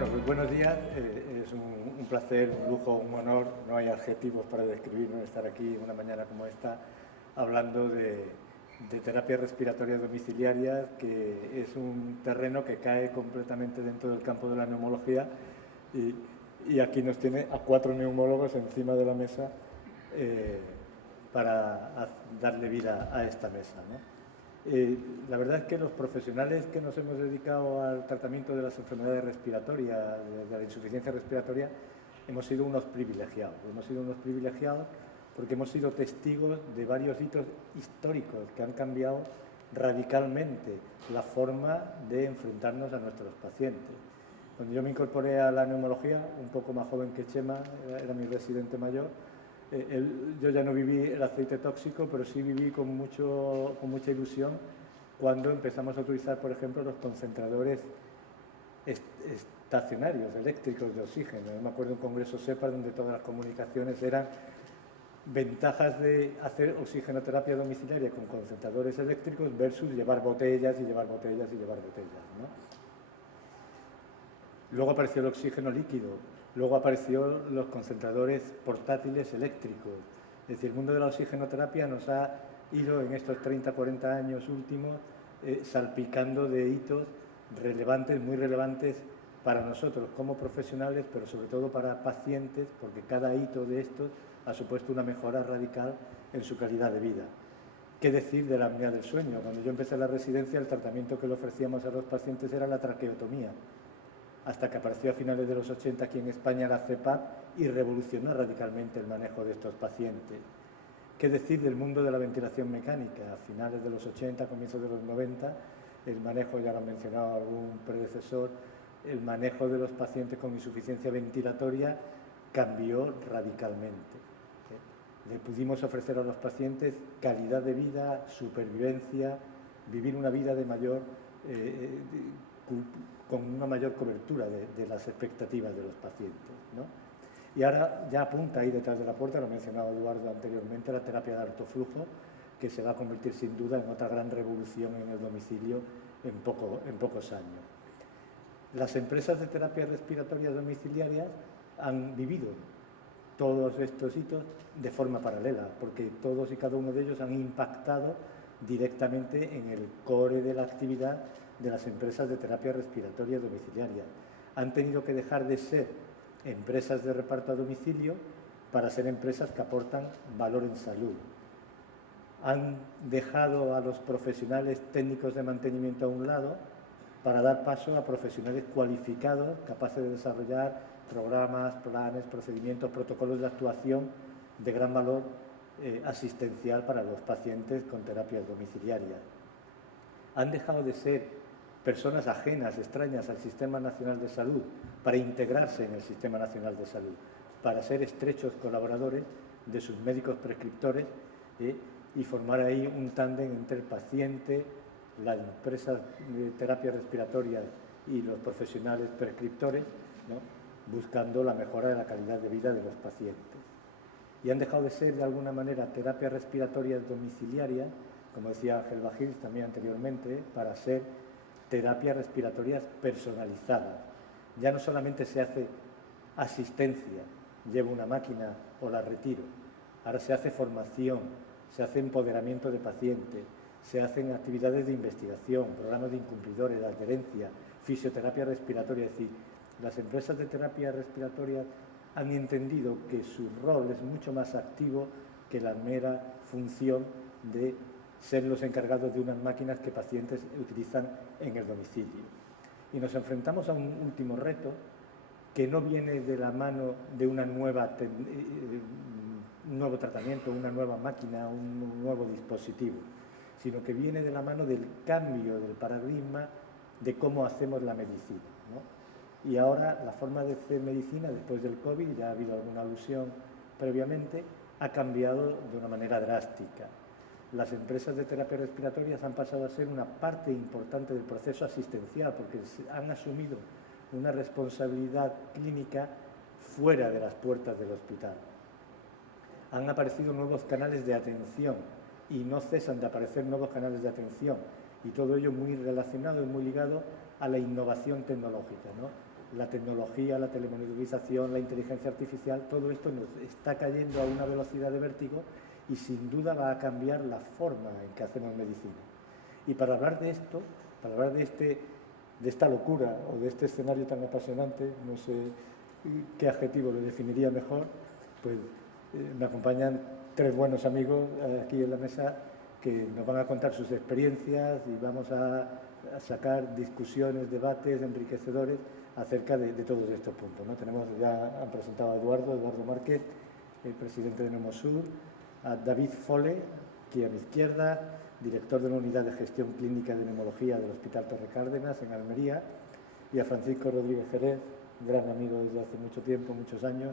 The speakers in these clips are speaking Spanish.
Bueno, pues buenos días. Es un placer, un lujo, un honor. No hay adjetivos para describirnos estar aquí una mañana como esta hablando de terapias respiratorias domiciliarias, que es un terreno que cae completamente dentro del campo de la neumología y aquí nos tiene a 4 neumólogos encima de la mesa para darle vida a esta mesa, ¿no? La verdad es que los profesionales que nos hemos dedicado al tratamiento de las enfermedades respiratorias, de la insuficiencia respiratoria, hemos sido unos privilegiados. Hemos sido unos privilegiados porque hemos sido testigos de varios hitos históricos que han cambiado radicalmente la forma de enfrentarnos a nuestros pacientes. Cuando yo me incorporé a la neumología, un poco más joven que Chema, era mi residente mayor, yo ya no viví el aceite tóxico, pero sí viví con mucha ilusión cuando empezamos a utilizar, por ejemplo, los concentradores estacionarios, eléctricos de oxígeno. Yo me acuerdo de un congreso SEPA donde todas las comunicaciones eran ventajas de hacer oxigenoterapia domiciliaria con concentradores eléctricos versus llevar botellas y llevar botellas y llevar botellas, ¿no? Luego apareció el oxígeno líquido. Luego aparecieron los concentradores portátiles eléctricos. Es decir, el mundo de la oxigenoterapia nos ha ido en estos 30, 40 años últimos salpicando de hitos relevantes, muy relevantes para nosotros como profesionales, pero sobre todo para pacientes, porque cada hito de estos ha supuesto una mejora radical en su calidad de vida. ¿Qué decir de la apnea del sueño? Cuando yo empecé la residencia, el tratamiento que le ofrecíamos a los pacientes era la traqueotomía, hasta que apareció a finales de los 80 aquí en España la CEPAP y revolucionó radicalmente el manejo de estos pacientes. ¿Qué decir del mundo de la ventilación mecánica? A finales de los 80, comienzos de los 90, el manejo, ya lo ha mencionado algún predecesor, el manejo de los pacientes con insuficiencia ventilatoria cambió radicalmente. Le pudimos ofrecer a los pacientes calidad de vida, supervivencia, vivir una vida de con una mayor cobertura de las expectativas de los pacientes, ¿no? Y ahora ya apunta ahí detrás de la puerta, lo ha mencionado Eduardo anteriormente, la terapia de alto flujo, que se va a convertir sin duda en otra gran revolución en el domicilio en pocos años. Las empresas de terapias respiratorias domiciliarias han vivido todos estos hitos de forma paralela, porque todos y cada uno de ellos han impactado directamente en el core de la actividad de las empresas de terapia respiratoria domiciliaria. Han tenido que dejar de ser empresas de reparto a domicilio para ser empresas que aportan valor en salud. Han dejado a los profesionales técnicos de mantenimiento a un lado para dar paso a profesionales cualificados, capaces de desarrollar programas, planes, procedimientos, protocolos de actuación de gran valor asistencial para los pacientes con terapias domiciliarias. Han dejado de ser personas ajenas, extrañas al Sistema Nacional de Salud, para integrarse en el Sistema Nacional de Salud, para ser estrechos colaboradores de sus médicos prescriptores y formar ahí un tándem entre el paciente, la empresa de terapia respiratoria y los profesionales prescriptores, ¿no?, buscando la mejora de la calidad de vida de los pacientes. Y han dejado de ser, de alguna manera, terapias respiratorias domiciliarias, como decía Ángel Bajils también anteriormente, para ser terapias respiratorias personalizadas. Ya no solamente se hace asistencia, llevo una máquina o la retiro, ahora se hace formación, se hace empoderamiento de pacientes, se hacen actividades de investigación, programas de incumplidores, de adherencia, fisioterapia respiratoria. Es decir, las empresas de terapia respiratoria han entendido que su rol es mucho más activo que la mera función de ser los encargados de unas máquinas que pacientes utilizan en el domicilio. Y nos enfrentamos a un último reto que no viene de la mano de un nuevo tratamiento, una nueva máquina, un nuevo dispositivo, sino que viene de la mano del cambio del paradigma de cómo hacemos la medicina, ¿no? Y ahora la forma de hacer medicina después del COVID, ya ha habido alguna alusión previamente, ha cambiado de una manera drástica. Las empresas de terapia respiratorias han pasado a ser una parte importante del proceso asistencial porque han asumido una responsabilidad clínica fuera de las puertas del hospital. Han aparecido nuevos canales de atención y no cesan de aparecer nuevos canales de atención, y todo ello muy relacionado y muy ligado a la innovación tecnológica, ¿no? la tecnología, la telemonitorización, la inteligencia artificial, todo esto nos está cayendo a una velocidad de vértigo y sin duda va a cambiar la forma en que hacemos medicina. Y para hablar de esto, para hablar de esta locura o de este escenario tan apasionante, no sé qué adjetivo lo definiría mejor, pues me acompañan tres buenos amigos aquí en la mesa que nos van a contar sus experiencias y vamos a sacar discusiones, debates enriquecedores acerca de todos estos puntos, ¿no? Ya han presentado a Eduardo Márquez, el presidente de Nemosur, a David Fole, aquí a mi izquierda, director de la Unidad de Gestión Clínica de Neumología del Hospital Torre Cárdenas, en Almería, y a Francisco Rodríguez Jerez, gran amigo desde hace mucho tiempo, muchos años,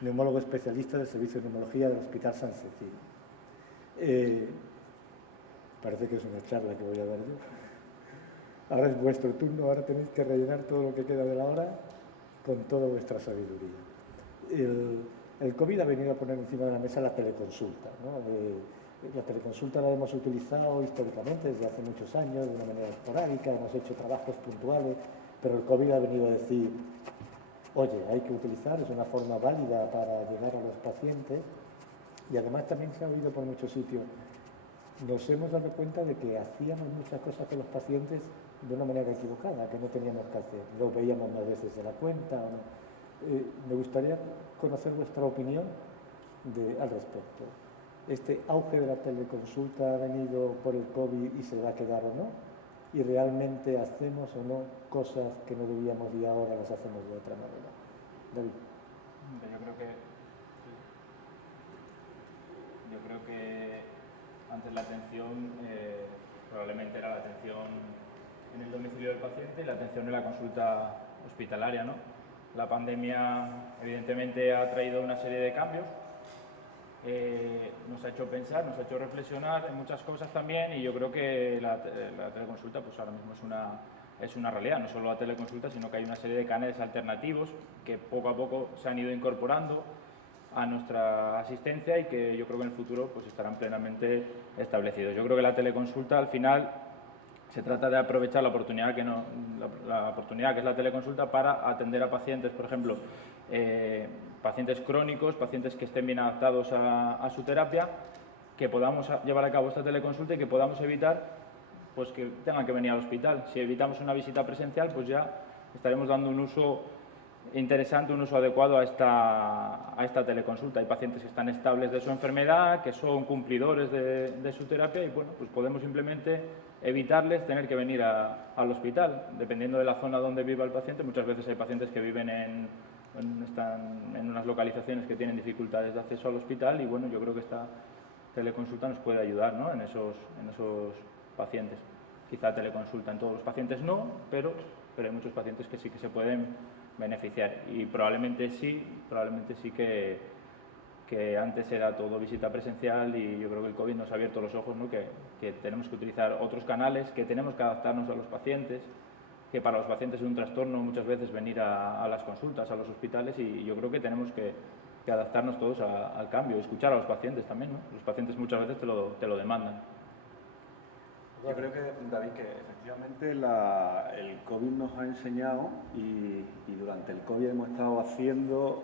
neumólogo especialista del Servicio de Neumología del Hospital San Cecilio. Parece que es una charla que voy a dar yo. Ahora es vuestro turno, ahora tenéis que rellenar todo lo que queda de la hora con toda vuestra sabiduría. El COVID ha venido a poner encima de la mesa la teleconsulta, ¿no? La teleconsulta la hemos utilizado históricamente desde hace muchos años, de una manera esporádica, hemos hecho trabajos puntuales, pero el COVID ha venido a decir, oye, hay que utilizar, es una forma válida para llegar a los pacientes, y además también se ha oído por muchos sitios. Nos hemos dado cuenta de que hacíamos muchas cosas con los pacientes de una manera equivocada, que no teníamos que hacer. Lo veíamos más veces de la cuenta. ¿O no? Me gustaría conocer vuestra opinión al respecto. ¿Este auge de la teleconsulta ha venido por el COVID y se va a quedar o no? ¿Y realmente hacemos o no cosas que no debíamos y ahora las hacemos de otra manera? David. Yo creo que antes la atención probablemente era la atención en el domicilio del paciente y la atención en la consulta hospitalaria, ¿no? La pandemia evidentemente ha traído una serie de cambios, nos ha hecho pensar, nos ha hecho reflexionar en muchas cosas también, y yo creo que la teleconsulta pues ahora mismo es una realidad, no solo la teleconsulta, sino que hay una serie de canales alternativos que poco a poco se han ido incorporando a nuestra asistencia y que yo creo que en el futuro pues estarán plenamente establecidos. Yo creo que la teleconsulta al final se trata de aprovechar la oportunidad la oportunidad que es la teleconsulta para atender a pacientes, por ejemplo, pacientes crónicos, pacientes que estén bien adaptados a su terapia, que podamos llevar a cabo esta teleconsulta y que podamos evitar pues que tengan que venir al hospital. Si evitamos una visita presencial, pues ya estaremos dando un uso interesante, un uso adecuado a esta teleconsulta. Hay pacientes que están estables de su enfermedad, que son cumplidores de su terapia y bueno, pues podemos simplemente evitarles tener que venir al hospital. Dependiendo de la zona donde viva el paciente, muchas veces hay pacientes que viven están en unas localizaciones que tienen dificultades de acceso al hospital y bueno, yo creo que esta teleconsulta nos puede ayudar, ¿no? en esos pacientes. Quizá teleconsulta en todos los pacientes no, pero hay muchos pacientes que sí que se pueden beneficiar y probablemente sí que antes era todo visita presencial y yo creo que el COVID nos ha abierto los ojos, ¿no? que tenemos que utilizar otros canales, que tenemos que adaptarnos a los pacientes, que para los pacientes es un trastorno muchas veces venir a las consultas, a los hospitales y yo creo que tenemos que adaptarnos todos al cambio, escuchar a los pacientes también, ¿no? Los pacientes muchas veces te lo demandan. Yo creo que, David, que efectivamente el COVID nos ha enseñado y durante el COVID hemos estado haciendo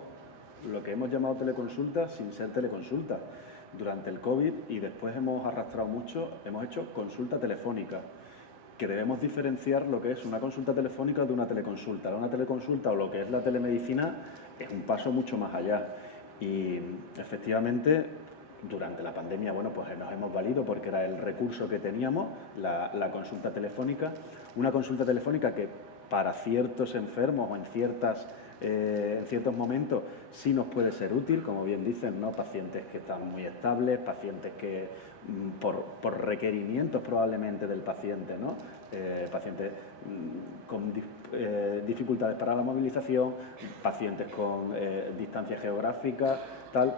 lo que hemos llamado teleconsulta sin ser teleconsulta. Durante el COVID y después hemos arrastrado mucho, hemos hecho consulta telefónica, que debemos diferenciar lo que es una consulta telefónica de una teleconsulta. Una teleconsulta o lo que es la telemedicina es un paso mucho más allá y efectivamente durante la pandemia, bueno, pues nos hemos valido porque era el recurso que teníamos, la consulta telefónica. Una consulta telefónica que para ciertos enfermos o en ciertos momentos sí nos puede ser útil, como bien dicen, ¿no? Pacientes que están muy estables, pacientes que por requerimientos probablemente del paciente, ¿no? Pacientes con dificultades para la movilización, pacientes con distancia geográfica, tal.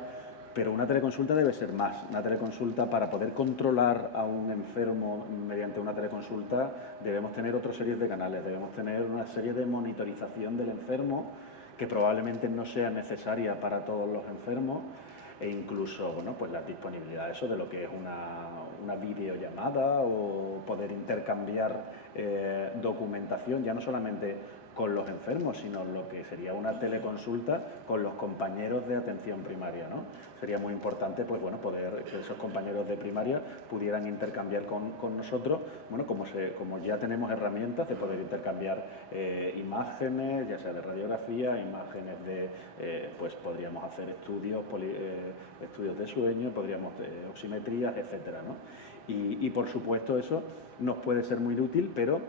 Pero una teleconsulta debe ser más. Una teleconsulta, para poder controlar a un enfermo mediante una teleconsulta, debemos tener otra serie de canales, debemos tener una serie de monitorización del enfermo que probablemente no sea necesaria para todos los enfermos e incluso, bueno, pues la disponibilidad de eso, de lo que es una videollamada o poder intercambiar documentación, ya no solamente con los enfermos, sino lo que sería una teleconsulta con los compañeros de atención primaria, ¿no? Sería muy importante, pues bueno, poder que esos compañeros de primaria pudieran intercambiar con nosotros, bueno, como ya tenemos herramientas de poder intercambiar imágenes, ya sea de radiografía, imágenes de, pues podríamos hacer estudios de sueño, podríamos oximetrías, etcétera, ¿no? Y por supuesto eso nos puede ser muy útil, pero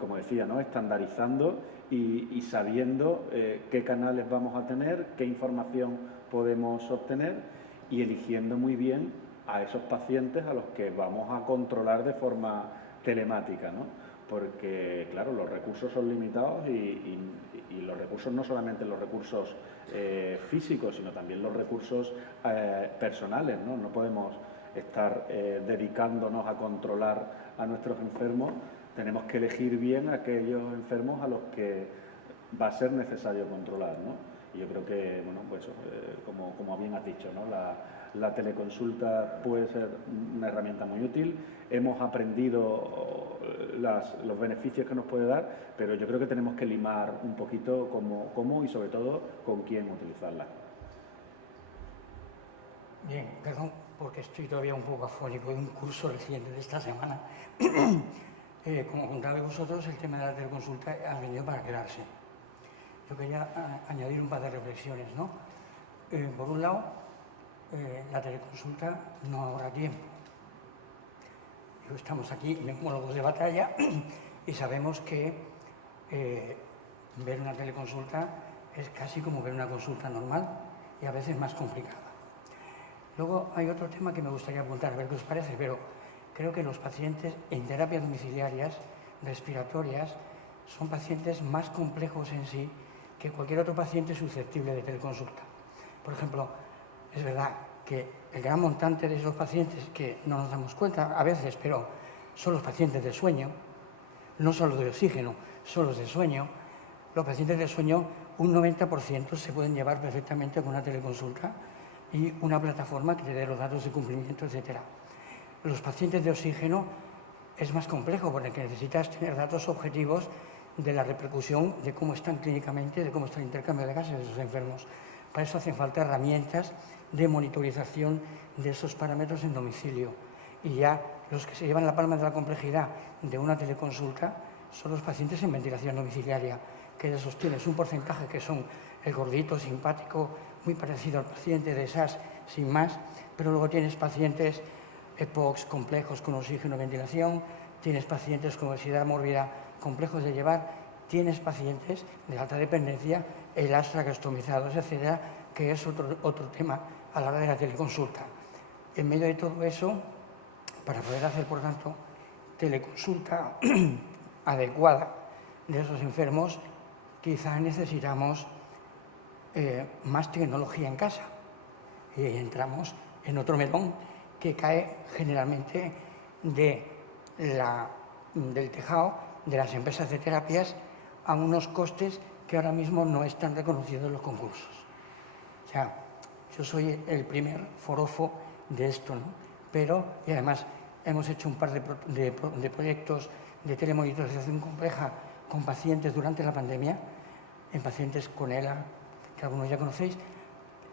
como decía, ¿no? Estandarizando y sabiendo qué canales vamos a tener, qué información podemos obtener y eligiendo muy bien a esos pacientes a los que vamos a controlar de forma telemática, ¿no? Porque, claro, los recursos son limitados y los recursos, no solamente los recursos físicos, sino también los recursos personales, ¿no? No podemos estar dedicándonos a controlar a nuestros enfermos. Tenemos que elegir bien a aquellos enfermos a los que va a ser necesario controlar, ¿no? Y yo creo que, bueno, pues como bien has dicho, ¿no? La teleconsulta puede ser una herramienta muy útil. Hemos aprendido los beneficios que nos puede dar, pero yo creo que tenemos que limar un poquito cómo y sobre todo con quién utilizarla. Bien, perdón, porque estoy todavía un poco afónico de un curso reciente de esta semana. Como contabais vosotros, el tema de la teleconsulta ha venido para quedarse. Yo quería añadir un par de reflexiones, ¿no? Por un lado, la teleconsulta no ahorra tiempo. Estamos aquí, neumólogos de batalla, y sabemos que ver una teleconsulta es casi como ver una consulta normal y a veces más complicada. Luego hay otro tema que me gustaría apuntar, a ver qué os parece, pero creo que los pacientes en terapias domiciliarias, respiratorias, son pacientes más complejos en sí que cualquier otro paciente susceptible de teleconsulta. Por ejemplo, es verdad que el gran montante de esos pacientes, que no nos damos cuenta a veces, pero son los pacientes de sueño, no son los de oxígeno, son los de sueño. Los pacientes de sueño, un 90% se pueden llevar perfectamente con una teleconsulta y una plataforma que te dé los datos de cumplimiento, etc. Los pacientes de oxígeno es más complejo porque necesitas tener datos objetivos de la repercusión de cómo están clínicamente, de cómo está el intercambio de gases de esos enfermos. Para eso hacen falta herramientas de monitorización de esos parámetros en domicilio. Y ya los que se llevan la palma de la complejidad de una teleconsulta son los pacientes en ventilación domiciliaria, que de esos tienes un porcentaje que son el gordito, simpático, muy parecido al paciente de SAS, sin más, pero luego tienes pacientes EPOCs complejos con oxígeno y ventilación, tienes pacientes con obesidad mórbida complejos de llevar, tienes pacientes de alta dependencia, elastogastomizados, etcétera, que es otro tema a la hora de la teleconsulta. En medio de todo eso, para poder hacer, por tanto, teleconsulta adecuada de esos enfermos, quizá necesitamos más tecnología en casa. Y entramos en otro melón que cae generalmente del tejado de las empresas de terapias a unos costes que ahora mismo no están reconocidos en los concursos. O sea, yo soy el primer forofo de esto, ¿no? Pero, y además, hemos hecho un par de proyectos de telemonitorización compleja con pacientes durante la pandemia, en pacientes con ELA, que algunos ya conocéis,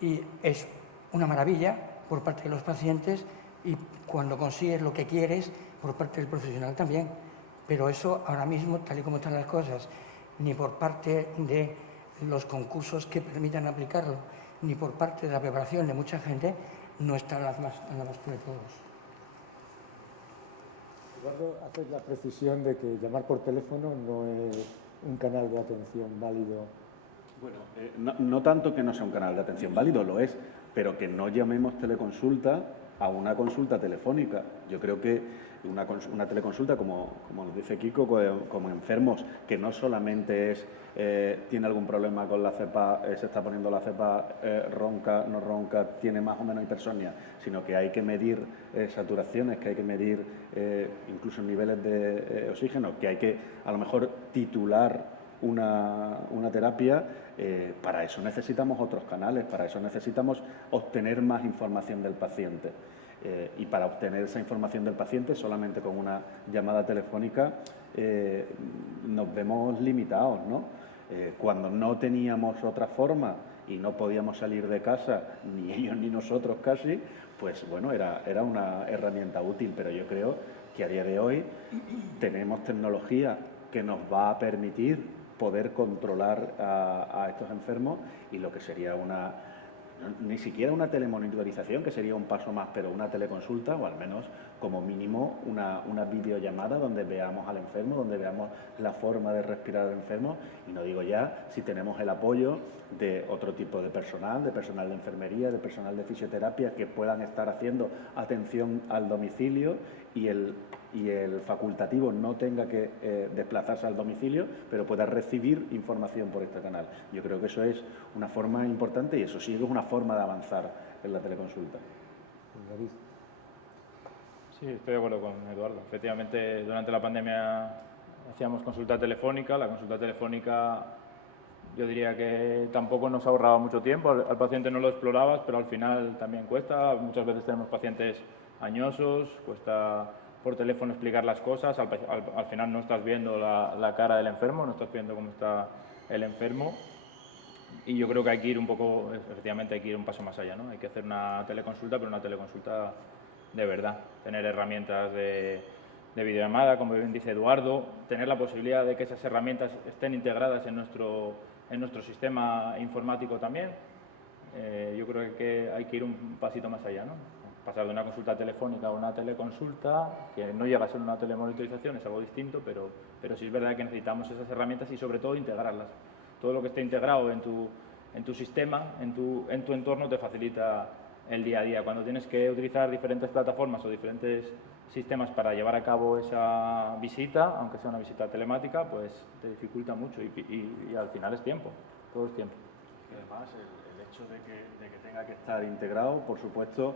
y es una maravilla por parte de los pacientes y cuando consigues lo que quieres por parte del profesional también. Pero eso ahora mismo, tal y como están las cosas, ni por parte de los concursos que permitan aplicarlo, ni por parte de la preparación de mucha gente, no está en la base de todos. Eduardo, haces la precisión de que llamar por teléfono no es un canal de atención válido. Bueno, no tanto que no sea un canal de atención válido, lo es, pero que no llamemos teleconsulta a una consulta telefónica. Yo creo que una teleconsulta, como nos dice Kiko, como enfermos, que no solamente tiene algún problema con la cepa, se está poniendo la cepa ronca, no ronca, tiene más o menos hipersomnia, sino que hay que medir saturaciones, que hay que medir incluso niveles de oxígeno, que hay que a lo mejor titular una terapia. Para eso necesitamos otros canales, para eso necesitamos obtener más información del paciente. Y para obtener esa información del paciente solamente con una llamada telefónica nos vemos limitados, ¿no? Cuando no teníamos otra forma y no podíamos salir de casa, ni ellos ni nosotros casi, pues bueno, era una herramienta útil, pero yo creo que a día de hoy tenemos tecnología que nos va a permitir poder controlar a estos enfermos, y lo que sería ni siquiera una telemonitorización, que sería un paso más, pero una teleconsulta, o al menos como mínimo una videollamada donde veamos al enfermo, donde veamos la forma de respirar al enfermo, y no digo ya si tenemos el apoyo de otro tipo de personal de enfermería, de personal de fisioterapia, que puedan estar haciendo atención al domicilio y el facultativo no tenga que desplazarse al domicilio, pero pueda recibir información por este canal. Yo creo que eso es una forma importante, y eso sí es una forma de avanzar en la teleconsulta. Sí, estoy de acuerdo con Eduardo. Efectivamente, durante la pandemia hacíamos consulta telefónica. La consulta telefónica, yo diría que tampoco nos ahorraba mucho tiempo. Al paciente no lo explorabas, pero al final también cuesta. Muchas veces tenemos pacientes añosos, cuesta por teléfono explicar las cosas. Al final no estás viendo la cara del enfermo, no estás viendo cómo está el enfermo. Y yo creo que hay que ir un poco, efectivamente hay que ir un paso más allá, ¿no? Hay que hacer una teleconsulta, pero una teleconsulta de verdad. Tener herramientas de videollamada, como bien dice Eduardo, tener la posibilidad de que esas herramientas estén integradas en nuestro sistema informático también. Yo creo que hay que ir un pasito más allá, ¿no? Pasar de una consulta telefónica a una teleconsulta, que no llega a ser una telemonitorización, es algo distinto, pero sí es verdad que necesitamos esas herramientas y sobre todo integrarlas. Todo lo que esté integrado en tu sistema, en tu entorno, te facilita el día a día. Cuando tienes que utilizar diferentes plataformas o diferentes sistemas para llevar a cabo esa visita, aunque sea una visita telemática, pues te dificulta mucho y al final es tiempo, todo es tiempo. Y además el hecho de que tenga que estar integrado, por supuesto,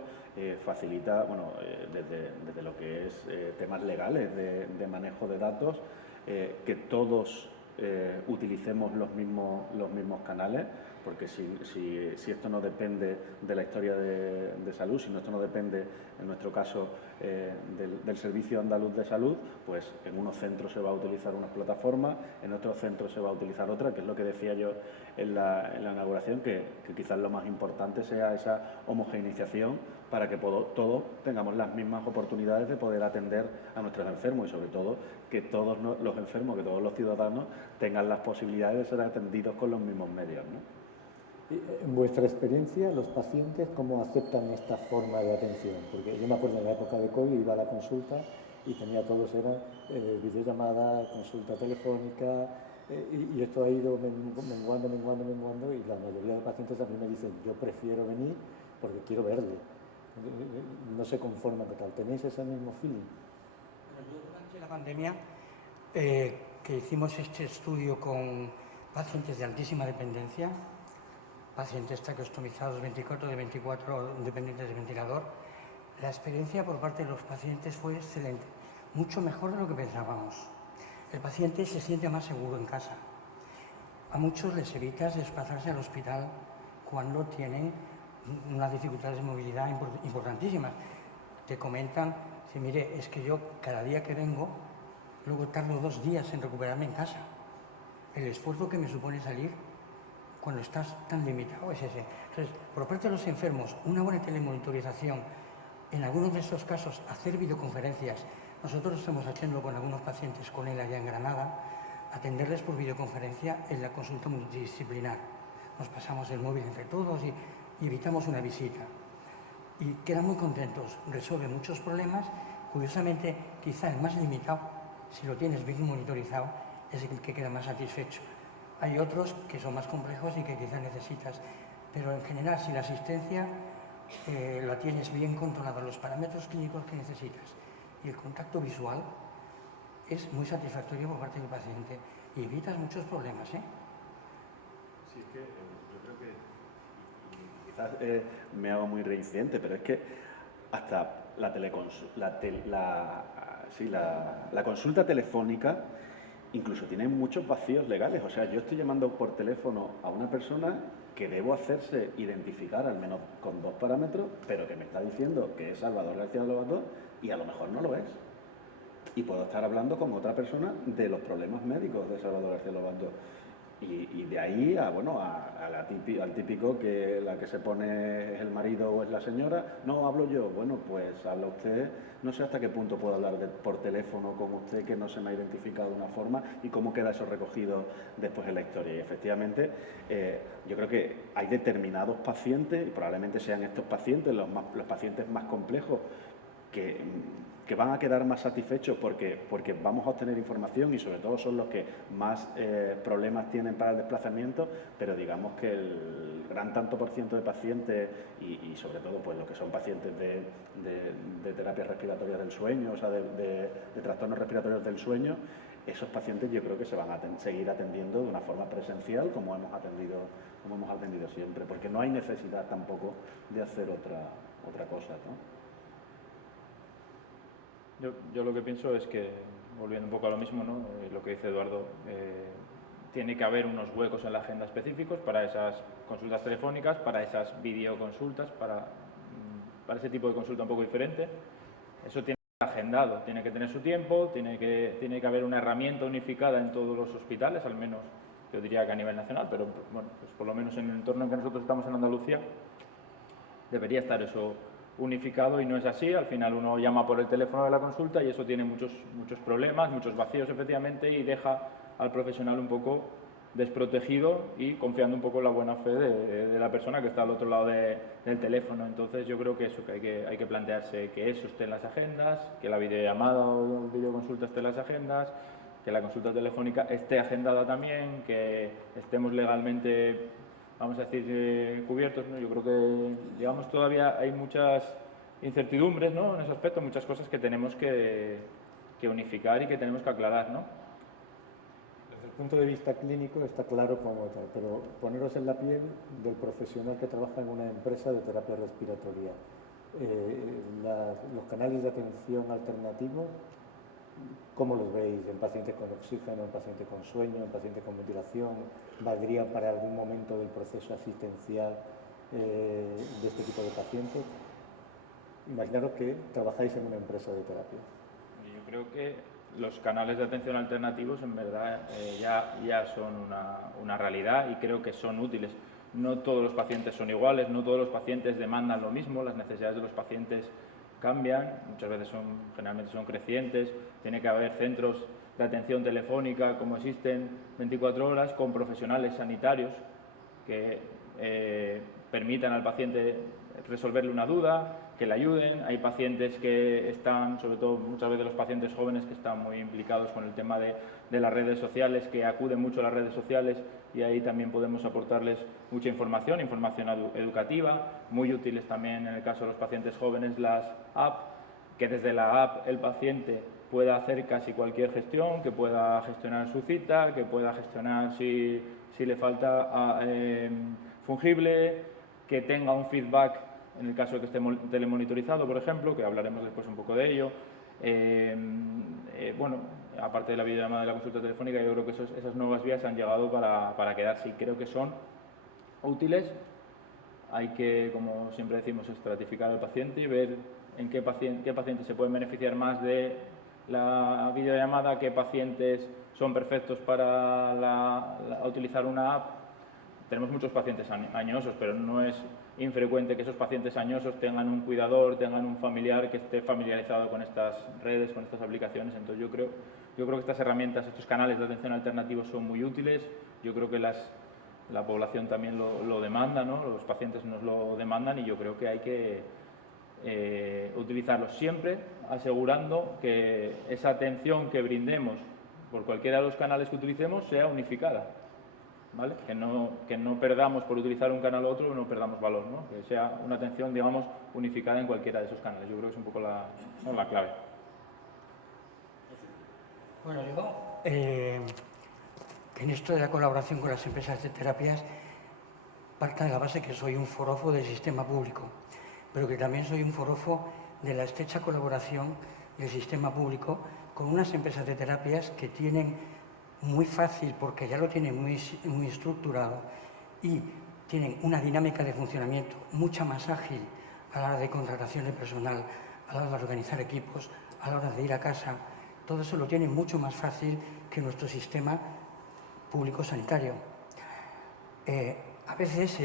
facilita, bueno, desde lo que es temas legales de manejo de datos, que todos utilicemos los mismos canales, porque si esto no depende de la historia de salud, si esto no depende, en nuestro caso, del Servicio Andaluz de Salud, pues en unos centros se va a utilizar una plataforma, en otros centros se va a utilizar otra, que es lo que decía yo en la inauguración, que quizás lo más importante sea esa homogeneización para que todos tengamos las mismas oportunidades de poder atender a nuestros enfermos, y sobre todo que todos los enfermos, que todos los ciudadanos tengan las posibilidades de ser atendidos con los mismos medios, ¿no? En vuestra experiencia, los pacientes, ¿cómo aceptan esta forma de atención? Porque yo me acuerdo en la época de COVID, iba a la consulta y tenía todos, eran videollamada, consulta telefónica, y esto ha ido menguando, y la mayoría de pacientes a mí me dicen, yo prefiero venir porque quiero verle. No se conforman con tal. ¿Tenéis ese mismo feeling? Yo durante la pandemia, que hicimos este estudio con pacientes de altísima dependencia, pacientes traqueostomizados 24 de 24 dependientes de ventilador, la experiencia por parte de los pacientes fue excelente, mucho mejor de lo que pensábamos. El paciente se siente más seguro en casa. A muchos les evitas desplazarse al hospital cuando tienen unas dificultades de movilidad importantísimas. Te comentan, sí, mire, es que yo cada día que vengo, luego tardo 2 días en recuperarme en casa. El esfuerzo que me supone salir cuando estás tan limitado es ese. Entonces, por parte de los enfermos, una buena telemonitorización, en algunos de estos casos, hacer videoconferencias. Nosotros estamos haciendo con algunos pacientes con él allá en Granada, atenderles por videoconferencia en la consulta multidisciplinar. Nos pasamos el móvil entre todos y evitamos una visita. Y quedan muy contentos, resuelve muchos problemas. Curiosamente, quizá el más limitado, si lo tienes bien monitorizado, es el que queda más satisfecho. Hay otros que son más complejos y que quizás necesitas, pero en general, si la asistencia la tienes bien controlada, los parámetros clínicos que necesitas y el contacto visual, es muy satisfactorio por parte del paciente y evitas muchos problemas, ¿eh? Sí, es que yo creo que quizás me hago muy reincidente, pero es que hasta la consulta telefónica incluso tiene muchos vacíos legales. O sea, yo estoy llamando por teléfono a una persona que debo hacerse identificar al menos con 2 parámetros, pero que me está diciendo que es Salvador García Lobato y a lo mejor no lo es. y puedo estar hablando con otra persona de los problemas médicos de Salvador García Lobando. Y de ahí al típico que la que se pone es el marido o es la señora, no, hablo yo. Bueno, pues habla usted, no sé hasta qué punto puedo hablar por teléfono con usted que no se me ha identificado de una forma y cómo queda eso recogido después en la historia. Y efectivamente, yo creo que hay determinados pacientes, y probablemente sean estos pacientes los pacientes más complejos, que van a quedar más satisfechos porque vamos a obtener información y sobre todo son los que más problemas tienen para el desplazamiento, pero digamos que el gran tanto por ciento de pacientes y sobre todo pues los que son pacientes de terapias respiratorias del sueño, o sea, de trastornos respiratorios del sueño, esos pacientes yo creo que se van a seguir atendiendo de una forma presencial como hemos atendido siempre, porque no hay necesidad tampoco de hacer otra cosa, ¿no? Yo lo que pienso es que, volviendo un poco a lo mismo, ¿no? Lo que dice Eduardo, tiene que haber unos huecos en la agenda específicos para esas consultas telefónicas, para esas videoconsultas, para ese tipo de consulta un poco diferente. Eso tiene que estar agendado, tiene que tener su tiempo, tiene que haber una herramienta unificada en todos los hospitales, al menos yo diría que a nivel nacional, pero bueno, pues por lo menos en el entorno en que nosotros estamos en Andalucía, debería estar eso unificado y no es así. Al final uno llama por el teléfono de la consulta y eso tiene muchos problemas, muchos vacíos efectivamente y deja al profesional un poco desprotegido y confiando un poco en la buena fe de la persona que está al otro lado del teléfono. Entonces yo creo que eso, que hay que plantearse que eso esté en las agendas, que la videollamada o la videoconsulta esté en las agendas, que la consulta telefónica esté agendada también, que estemos legalmente, vamos a decir, cubiertos, ¿no? Yo creo que, digamos, todavía hay muchas incertidumbres, ¿no? En ese aspecto, muchas cosas que tenemos que unificar y que tenemos que aclarar, ¿no? Desde el punto de vista clínico está claro como tal, pero poneros en la piel del profesional que trabaja en una empresa de terapia respiratoria. Los canales de atención alternativos, ¿cómo los veis? ¿En pacientes con oxígeno, en pacientes con sueño, en pacientes con ventilación? ¿Valdrían para algún momento del proceso asistencial de este tipo de pacientes? Imaginaros que trabajáis en una empresa de terapia. Yo creo que los canales de atención alternativos en verdad ya son una realidad y creo que son útiles. No todos los pacientes son iguales, no todos los pacientes demandan lo mismo, las necesidades de los pacientes cambian, muchas veces generalmente son crecientes, tiene que haber centros de atención telefónica como existen 24 horas con profesionales sanitarios que permitan al paciente resolverle una duda, que le ayuden. Hay pacientes que están, sobre todo muchas veces los pacientes jóvenes que están muy implicados con el tema de las redes sociales, que acuden mucho a las redes sociales y ahí también podemos aportarles mucha información educativa, muy útiles también en el caso de los pacientes jóvenes las apps, que desde la app el paciente pueda hacer casi cualquier gestión, que pueda gestionar su cita, que pueda gestionar si le falta fungible, que tenga un feedback en el caso de que esté telemonitorizado, por ejemplo, que hablaremos después un poco de ello. Bueno, aparte de la videollamada y la consulta telefónica, yo creo que esas nuevas vías han llegado para quedarse y creo que son útiles. Hay que, como siempre decimos, estratificar al paciente y ver en qué pacientes se pueden beneficiar más de la videollamada, qué pacientes son perfectos para utilizar una app. Tenemos muchos pacientes añosos, pero no es infrecuente que esos pacientes añosos tengan un cuidador, tengan un familiar que esté familiarizado con estas redes, con estas aplicaciones. Entonces yo creo que estas herramientas, estos canales de atención alternativos son muy útiles. Yo creo que la población también lo demanda, ¿no? Los pacientes nos lo demandan y yo creo que hay que utilizarlos siempre, asegurando que esa atención que brindemos por cualquiera de los canales que utilicemos sea unificada. ¿Vale? Que no perdamos por utilizar un canal u otro, no perdamos valor, ¿no? Que sea una atención, digamos, unificada en cualquiera de esos canales. Yo creo que es un poco la clave. Bueno, yo en esto de la colaboración con las empresas de terapias parta de la base que soy un forofo del sistema público, pero que también soy un forofo de la estrecha colaboración del sistema público con unas empresas de terapias que tienen muy fácil, porque ya lo tienen muy estructurado y tienen una dinámica de funcionamiento mucha más ágil a la hora de contratación de personal, a la hora de organizar equipos, a la hora de ir a casa, Todo eso lo tiene mucho más fácil que nuestro sistema público sanitario. A veces,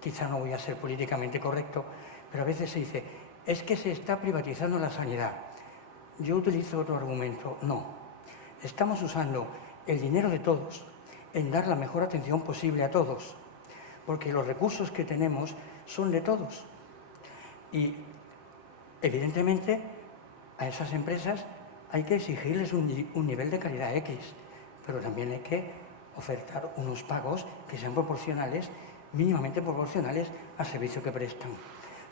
quizá no voy a ser políticamente correcto, pero a veces se dice, es que se está privatizando la sanidad. Yo utilizo otro argumento, no. Estamos usando el dinero de todos en dar la mejor atención posible a todos, porque los recursos que tenemos son de todos. Y, evidentemente, a esas empresas hay que exigirles un nivel de calidad X, pero también hay que ofertar unos pagos que sean proporcionales, mínimamente proporcionales al servicio que prestan.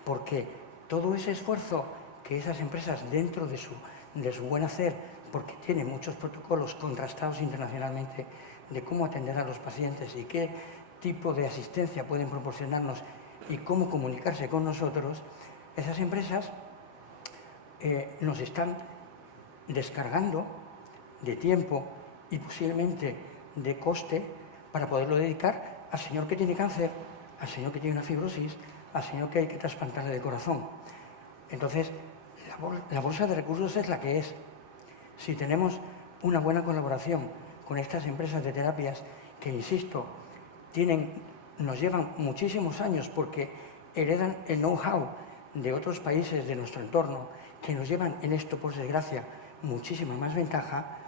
Porque todo ese esfuerzo que esas empresas, dentro de su buen hacer, porque tienen muchos protocolos contrastados internacionalmente de cómo atender a los pacientes y qué tipo de asistencia pueden proporcionarnos y cómo comunicarse con nosotros, esas empresas nos están descargando de tiempo y posiblemente de coste para poderlo dedicar al señor que tiene cáncer, al señor que tiene una fibrosis, al señor que hay que trasplantarle de corazón. Entonces, la bolsa de recursos es la que es. Si tenemos una buena colaboración con estas empresas de terapias que, insisto, nos llevan muchísimos años porque heredan el know-how de otros países de nuestro entorno, que nos llevan en esto, por desgracia, muchísima más ventaja,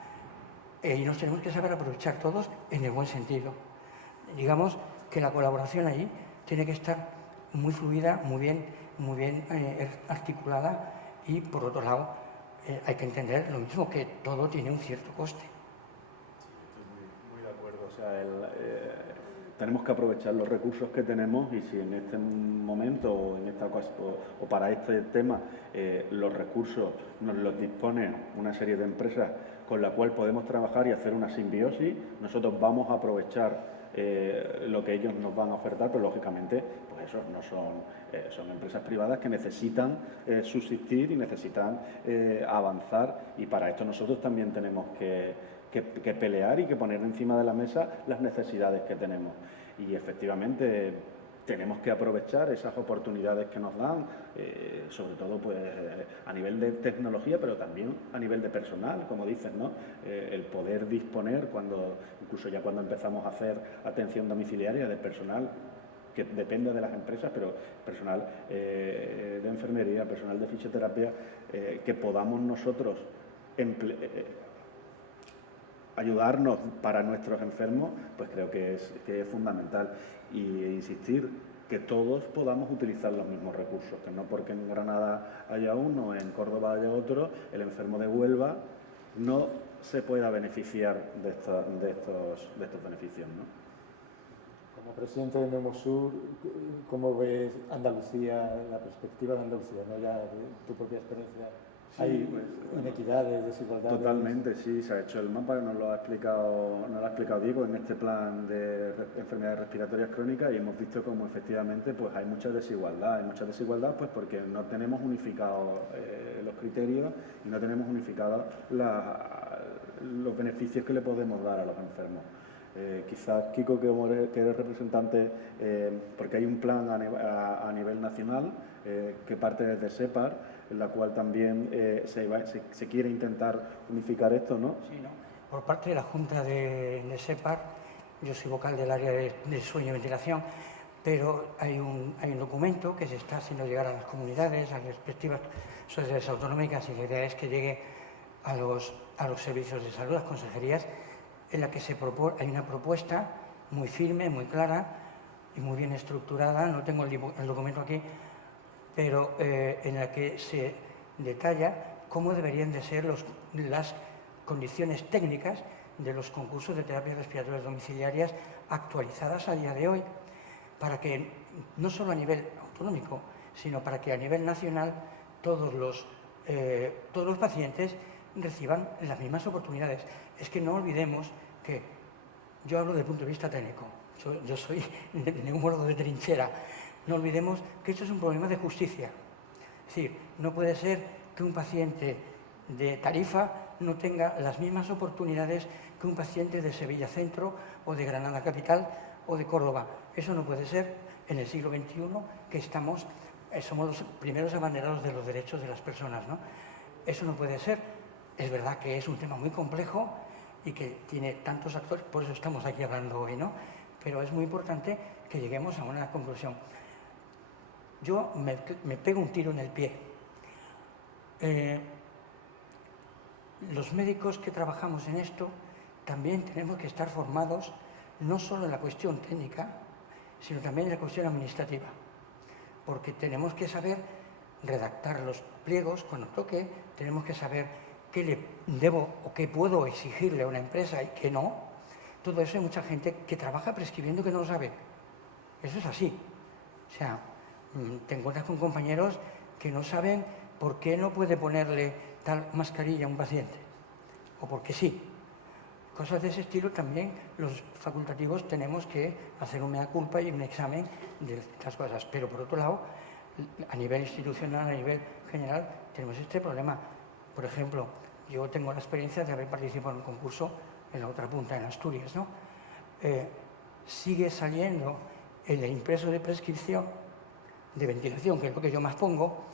y nos tenemos que saber aprovechar todos en el buen sentido. Digamos que la colaboración ahí tiene que estar muy fluida, muy bien articulada, y por otro lado hay que entender lo mismo, que todo tiene un cierto coste. Estoy muy de acuerdo. O sea, tenemos que aprovechar los recursos que tenemos, y si en este momento o en esta ocasión, o para este tema los recursos nos los dispone una serie de empresas con la cual podemos trabajar y hacer una simbiosis, nosotros vamos a aprovechar lo que ellos nos van a ofertar, pero lógicamente pues eso no son empresas privadas que necesitan subsistir y necesitan avanzar, y para esto nosotros también tenemos que pelear y que poner encima de la mesa las necesidades que tenemos. Y efectivamente tenemos que aprovechar esas oportunidades que nos dan, sobre todo pues a nivel de tecnología, pero también a nivel de personal, como dices, ¿no? El poder disponer, incluso ya cuando empezamos a hacer atención domiciliaria, de personal que depende de las empresas, pero personal de enfermería, personal de fisioterapia, que podamos nosotros ayudarnos para nuestros enfermos, pues creo que es fundamental. Y insistir que todos podamos utilizar los mismos recursos, que no porque en Granada haya uno, en Córdoba haya otro, el enfermo de Huelva no se pueda beneficiar de estos beneficios, ¿no? Como presidente de Nemosur, ¿cómo ves Andalucía, la perspectiva de Andalucía, ¿no? Ya de tu propia experiencia? Sí, ¿Hay pues, inequidades, desigualdades? Totalmente, sí, se ha hecho el mapa, nos lo ha explicado Diego en este plan de enfermedades respiratorias crónicas, y hemos visto cómo efectivamente pues hay mucha desigualdad pues porque no tenemos unificados los criterios y no tenemos unificados los beneficios que le podemos dar a los enfermos. Quizás Kiko, que eres representante, porque hay un plan a nivel nacional que parte desde SEPAR, en la cual también se quiere intentar unificar esto, ¿no? Sí, ¿no? Por parte de la Junta de SEPAR, yo soy vocal del área de sueño y ventilación, pero hay un documento que se está haciendo llegar a las comunidades, a las respectivas sociedades autonómicas, y la idea es que llegue a los servicios de salud, a las consejerías, en la que hay una propuesta muy firme, muy clara y muy bien estructurada. No tengo el documento aquí, pero en la que se detalla cómo deberían de ser las condiciones técnicas de los concursos de terapias respiratorias domiciliarias actualizadas a día de hoy, para que no solo a nivel autonómico, sino para que a nivel nacional todos los pacientes reciban las mismas oportunidades. Es que no olvidemos que, yo hablo desde el punto de vista técnico, yo soy neumólogo de trinchera, no olvidemos que esto es un problema de justicia. Es decir, no puede ser que un paciente de Tarifa no tenga las mismas oportunidades que un paciente de Sevilla Centro o de Granada Capital o de Córdoba. Eso no puede ser en el siglo XXI, que somos los primeros abanderados de los derechos de las personas, ¿no? Eso no puede ser. Es verdad que es un tema muy complejo y que tiene tantos actores, por eso estamos aquí hablando hoy, ¿no? Pero es muy importante que lleguemos a una conclusión. Yo me pego un tiro en el pie. Los médicos que trabajamos en esto también tenemos que estar formados no solo en la cuestión técnica, sino también en la cuestión administrativa, porque tenemos que saber redactar los pliegos cuando toque, tenemos que saber qué le debo o qué puedo exigirle a una empresa y qué no. Todo eso hay mucha gente que trabaja prescribiendo que no lo sabe. Eso es así. O sea, te encuentras con compañeros que no saben por qué no puede ponerle tal mascarilla a un paciente, o porque sí. Cosas de ese estilo también los facultativos tenemos que hacer una mea culpa y un examen de estas cosas. Pero por otro lado, a nivel institucional, a nivel general, tenemos este problema. Por ejemplo, yo tengo la experiencia de haber participado en un concurso en la otra punta, en Asturias, ¿no? Sigue saliendo el impreso de prescripción de ventilación, que es lo que yo más pongo,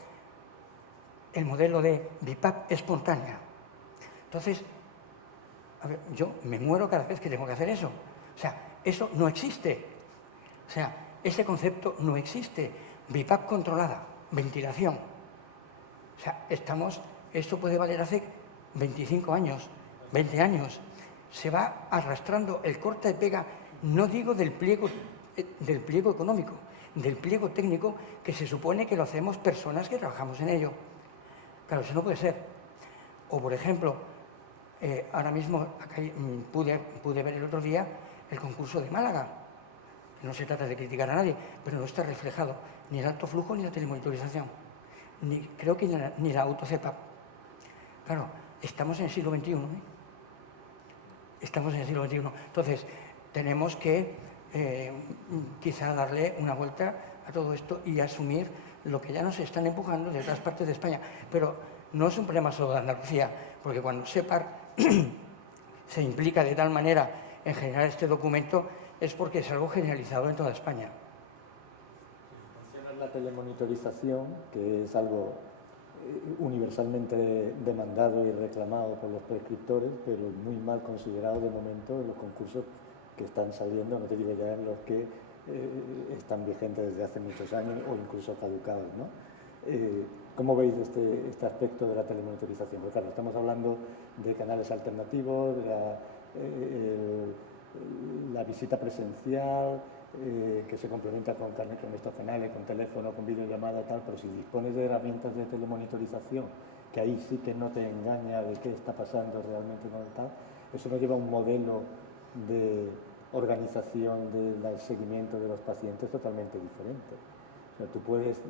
el modelo de BiPAP espontánea. Entonces, a ver, yo me muero cada vez que tengo que hacer eso. O sea, eso no existe. O sea, ese concepto no existe. BiPAP controlada, ventilación. O sea, esto puede valer hace 25 años, 20 años. Se va arrastrando el corta y pega, no digo del pliego económico, del pliego técnico, que se supone que lo hacemos personas que trabajamos en ello. Claro, eso no puede ser. O, por ejemplo, ahora mismo pude ver el otro día el concurso de Málaga. No se trata de criticar a nadie, pero no está reflejado ni el alto flujo ni la telemonitorización. Creo que ni la autocepap. Claro, estamos en el siglo XXI. Estamos en el siglo XXI. Entonces, tenemos que quizá darle una vuelta a todo esto y asumir lo que ya nos están empujando de otras partes de España. Pero no es un problema solo de Andalucía, porque cuando SEPAR se implica de tal manera en generar este documento es porque es algo generalizado en toda España. La telemonitorización, que es algo universalmente demandado y reclamado por los prescriptores, pero muy mal considerado de momento en los concursos que están saliendo, no te digo ya en los que están vigentes desde hace muchos años o incluso caducados, ¿no? ¿Cómo veis este aspecto de la telemonitorización? Porque claro, estamos hablando de canales alternativos, de la visita presencial, que se complementa con estos canales, con teléfono, con videollamada, tal, pero si dispones de herramientas de telemonitorización, que ahí sí que no te engaña de qué está pasando realmente con el tal, eso nos lleva a un modelo de organización del seguimiento de los pacientes totalmente diferente. O sea, tú puedes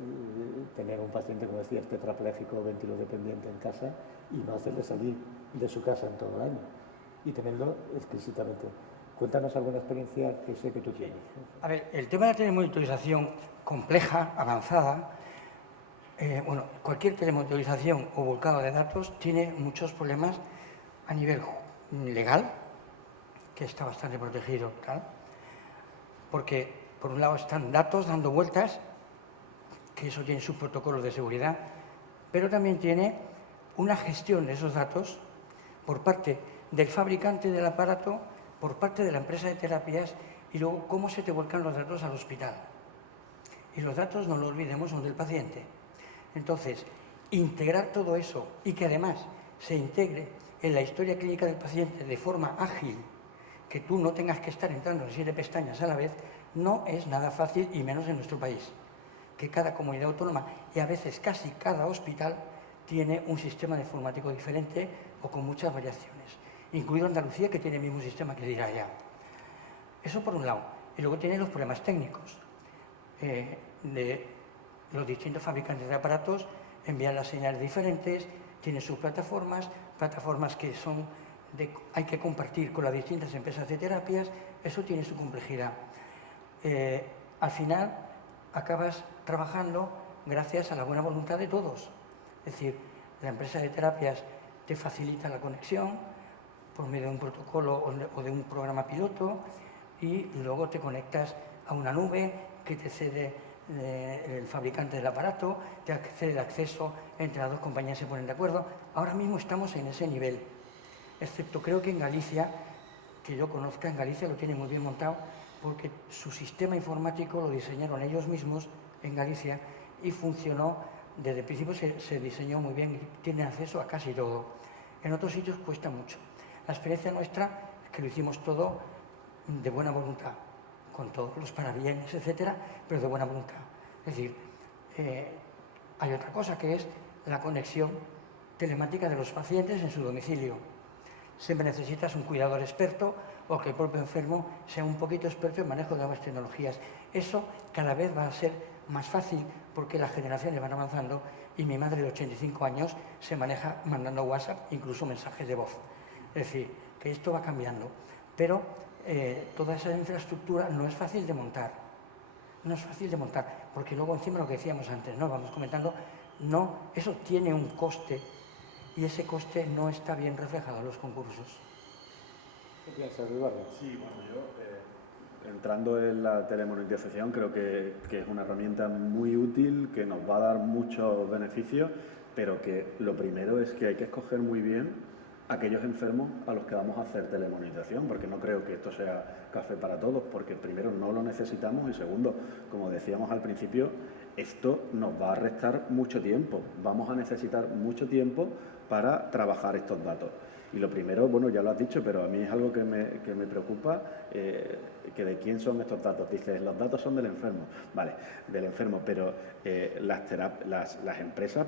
tener un paciente, como decías, tetrapléjico o ventilodependiente en casa y no hacerle salir de su casa en todo el año y tenerlo exquisitamente. Cuéntanos alguna experiencia que sé que tú tienes. A ver, el tema de la telemonitorización compleja, avanzada, bueno, cualquier telemonitorización o volcado de datos tiene muchos problemas a nivel legal, que está bastante protegido, tal, porque por un lado están datos dando vueltas, que eso tiene sus protocolos de seguridad, pero también tiene una gestión de esos datos por parte del fabricante del aparato, por parte de la empresa de terapias y luego cómo se te vuelcan los datos al hospital. Y los datos, no lo olvidemos, son del paciente. Entonces, integrar todo eso y que además se integre en la historia clínica del paciente de forma ágil, que tú no tengas que estar entrando en 7 pestañas a la vez, no es nada fácil y menos en nuestro país. Que cada comunidad autónoma y a veces casi cada hospital tiene un sistema de informático diferente o con muchas variaciones. Incluido Andalucía, que tiene el mismo sistema que dirá ya. Eso por un lado. Y luego tiene los problemas técnicos. De los distintos fabricantes de aparatos envían las señales diferentes, tienen sus plataformas que son hay que compartir con las distintas empresas de terapias, eso tiene su complejidad. Al final acabas trabajando gracias a la buena voluntad de todos. Es decir, la empresa de terapias te facilita la conexión por medio de un protocolo o de un programa piloto y luego te conectas a una nube que te cede el fabricante del aparato, de hacer el acceso entre las dos compañías se ponen de acuerdo. Ahora mismo estamos en ese nivel, excepto creo que en Galicia, que yo conozca, en Galicia lo tienen muy bien montado, porque su sistema informático lo diseñaron ellos mismos en Galicia y funcionó, desde el principio se diseñó muy bien y tiene acceso a casi todo. En otros sitios cuesta mucho. La experiencia nuestra es que lo hicimos todo de buena voluntad, con todos los parabienes, etcétera, pero de buena voluntad. Es decir, hay otra cosa que es la conexión telemática de los pacientes en su domicilio. Siempre necesitas un cuidador experto o que el propio enfermo sea un poquito experto en manejo de nuevas tecnologías. Eso cada vez va a ser más fácil porque las generaciones van avanzando y mi madre de 85 años se maneja mandando WhatsApp, incluso mensajes de voz. Es decir, que esto va cambiando. Pero toda esa infraestructura no es fácil de montar. No es fácil de montar, porque luego encima lo que decíamos antes, ¿no? Vamos comentando, no, eso tiene un coste y ese coste no está bien reflejado en los concursos. ¿Qué piensas, Eduardo? Sí, bueno, yo entrando en la telemonetización creo que es una herramienta muy útil, que nos va a dar muchos beneficios, pero que lo primero es que hay que escoger muy bien aquellos enfermos a los que vamos a hacer telemonetización, porque no creo que esto sea café para todos, porque primero no lo necesitamos y segundo, como decíamos al principio, esto nos va a restar mucho tiempo. Vamos a necesitar mucho tiempo para trabajar estos datos. Y lo primero, bueno, ya lo has dicho, pero a mí es algo que me preocupa, que de quién son estos datos. Dices, los datos son del enfermo. Vale, del enfermo, pero las empresas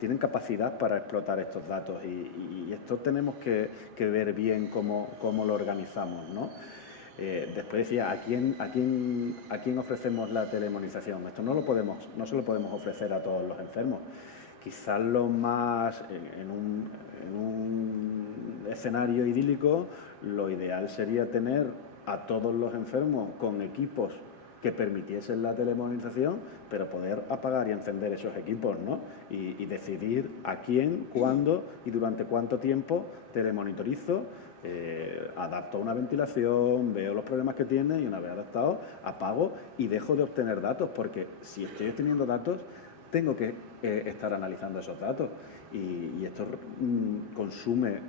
tienen capacidad para explotar estos datos y esto tenemos que ver bien cómo lo organizamos, ¿no? Después decía, ¿a quién ofrecemos la telemonización? Esto no se lo podemos ofrecer a todos los enfermos. Quizás lo más, en un escenario idílico, lo ideal sería tener a todos los enfermos con equipos que permitiesen la telemonización, pero poder apagar y encender esos equipos, ¿no? Y decidir a quién, cuándo y durante cuánto tiempo telemonitorizo, adapto una ventilación, veo los problemas que tiene y una vez adaptado, apago y dejo de obtener datos, porque si estoy obteniendo datos, tengo que estar analizando esos datos y esto consume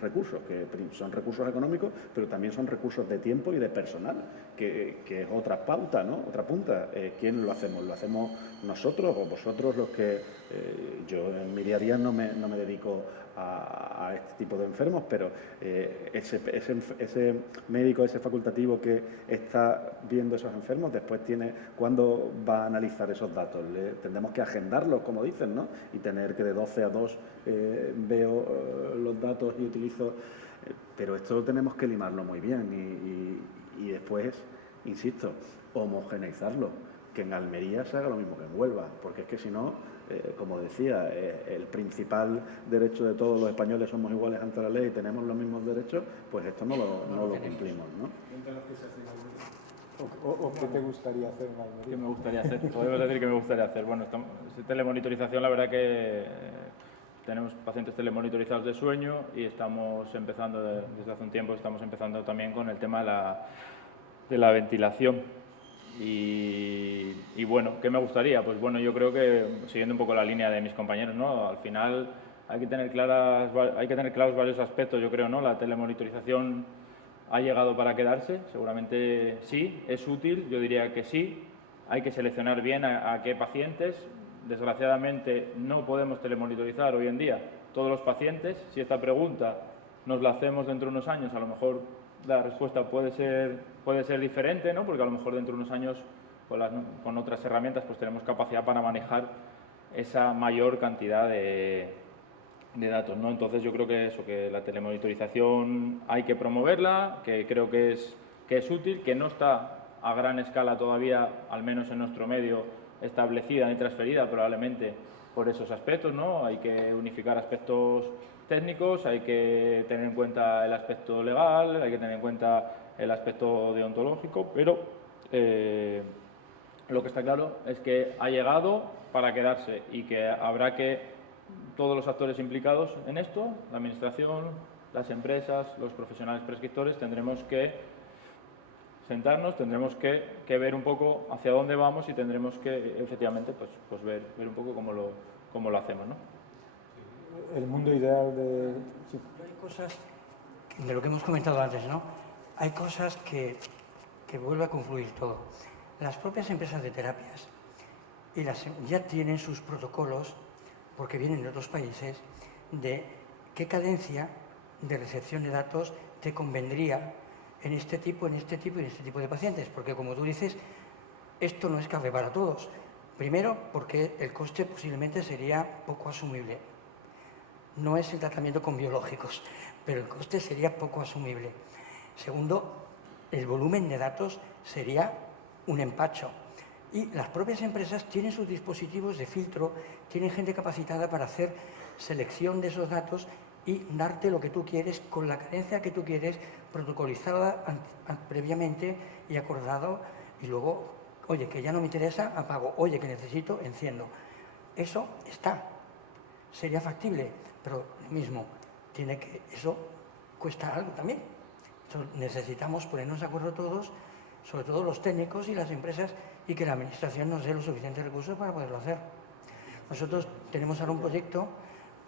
recursos, que son recursos económicos, pero también son recursos de tiempo y de personal, que es otra pauta, ¿no? Otra punta. ¿Quién lo hacemos? ¿Lo hacemos nosotros o vosotros los que... yo en mi día a día no me dedico a este tipo de enfermos, pero ese médico, ese facultativo que está viendo esos enfermos, después ¿cuándo va a analizar esos datos? Tendremos que agendarlos, como dicen, ¿no? Y tener que de 12 a 2 veo los datos y utilizo... pero esto tenemos que limarlo muy bien y después, insisto, homogeneizarlo, que en Almería se haga lo mismo que en Huelva, porque es que si no... como decía, el principal derecho de todos los españoles somos iguales ante la ley y tenemos los mismos derechos, pues esto no lo cumplimos, ¿no? ¿O qué te gustaría hacer en Almería? ¿Qué me gustaría hacer? Podemos decir que me gustaría hacer. Bueno, telemonitorización, la verdad que tenemos pacientes telemonitorizados de sueño y estamos empezando, desde hace un tiempo, estamos empezando también con el tema de la ventilación. Y bueno, ¿qué me gustaría? Pues bueno, yo creo que, siguiendo un poco la línea de mis compañeros, ¿no? Al final hay que tener claros varios aspectos, yo creo, ¿no? La telemonitorización ha llegado para quedarse, seguramente sí, es útil, yo diría que sí. Hay que seleccionar bien a qué pacientes. Desgraciadamente no podemos telemonitorizar hoy en día todos los pacientes. Si esta pregunta nos la hacemos dentro de unos años, a lo mejor la respuesta puede ser diferente, ¿no? Porque a lo mejor dentro de unos años con otras herramientas pues tenemos capacidad para manejar esa mayor cantidad de datos, ¿no? Entonces yo creo que la telemonitorización hay que promoverla, que creo que es útil, que no está a gran escala todavía, al menos en nuestro medio, establecida ni transferida probablemente por esos aspectos, ¿no? Hay que unificar aspectos técnicos, hay que tener en cuenta el aspecto legal, hay que tener en cuenta el aspecto deontológico, pero lo que está claro es que ha llegado para quedarse y que habrá que todos los actores implicados en esto, la administración, las empresas, los profesionales prescriptores, tendremos que sentarnos, tendremos que ver un poco hacia dónde vamos y tendremos que, efectivamente, pues ver un poco cómo lo hacemos, ¿no? El mundo ideal de... Sí. Hay cosas, de lo que hemos comentado antes, ¿no? Hay cosas que vuelve a confluir todo. Las propias empresas de terapias ya tienen sus protocolos, porque vienen de otros países, de qué cadencia de recepción de datos te convendría en este tipo y en este tipo de pacientes, porque como tú dices, esto no es café para todos. Primero, porque el coste posiblemente sería poco asumible. No es el tratamiento con biológicos, pero el coste sería poco asumible. Segundo, el volumen de datos sería un empacho. Y las propias empresas tienen sus dispositivos de filtro, tienen gente capacitada para hacer selección de esos datos y darte lo que tú quieres con la cadencia que tú quieres, protocolizada previamente y acordado, y luego, oye, que ya no me interesa, apago, oye, que necesito, enciendo. Eso está, sería factible, pero lo mismo, eso cuesta algo también. Entonces, necesitamos ponernos de acuerdo todos, sobre todo los técnicos y las empresas, y que la administración nos dé los suficientes recursos para poderlo hacer. Nosotros tenemos ahora un proyecto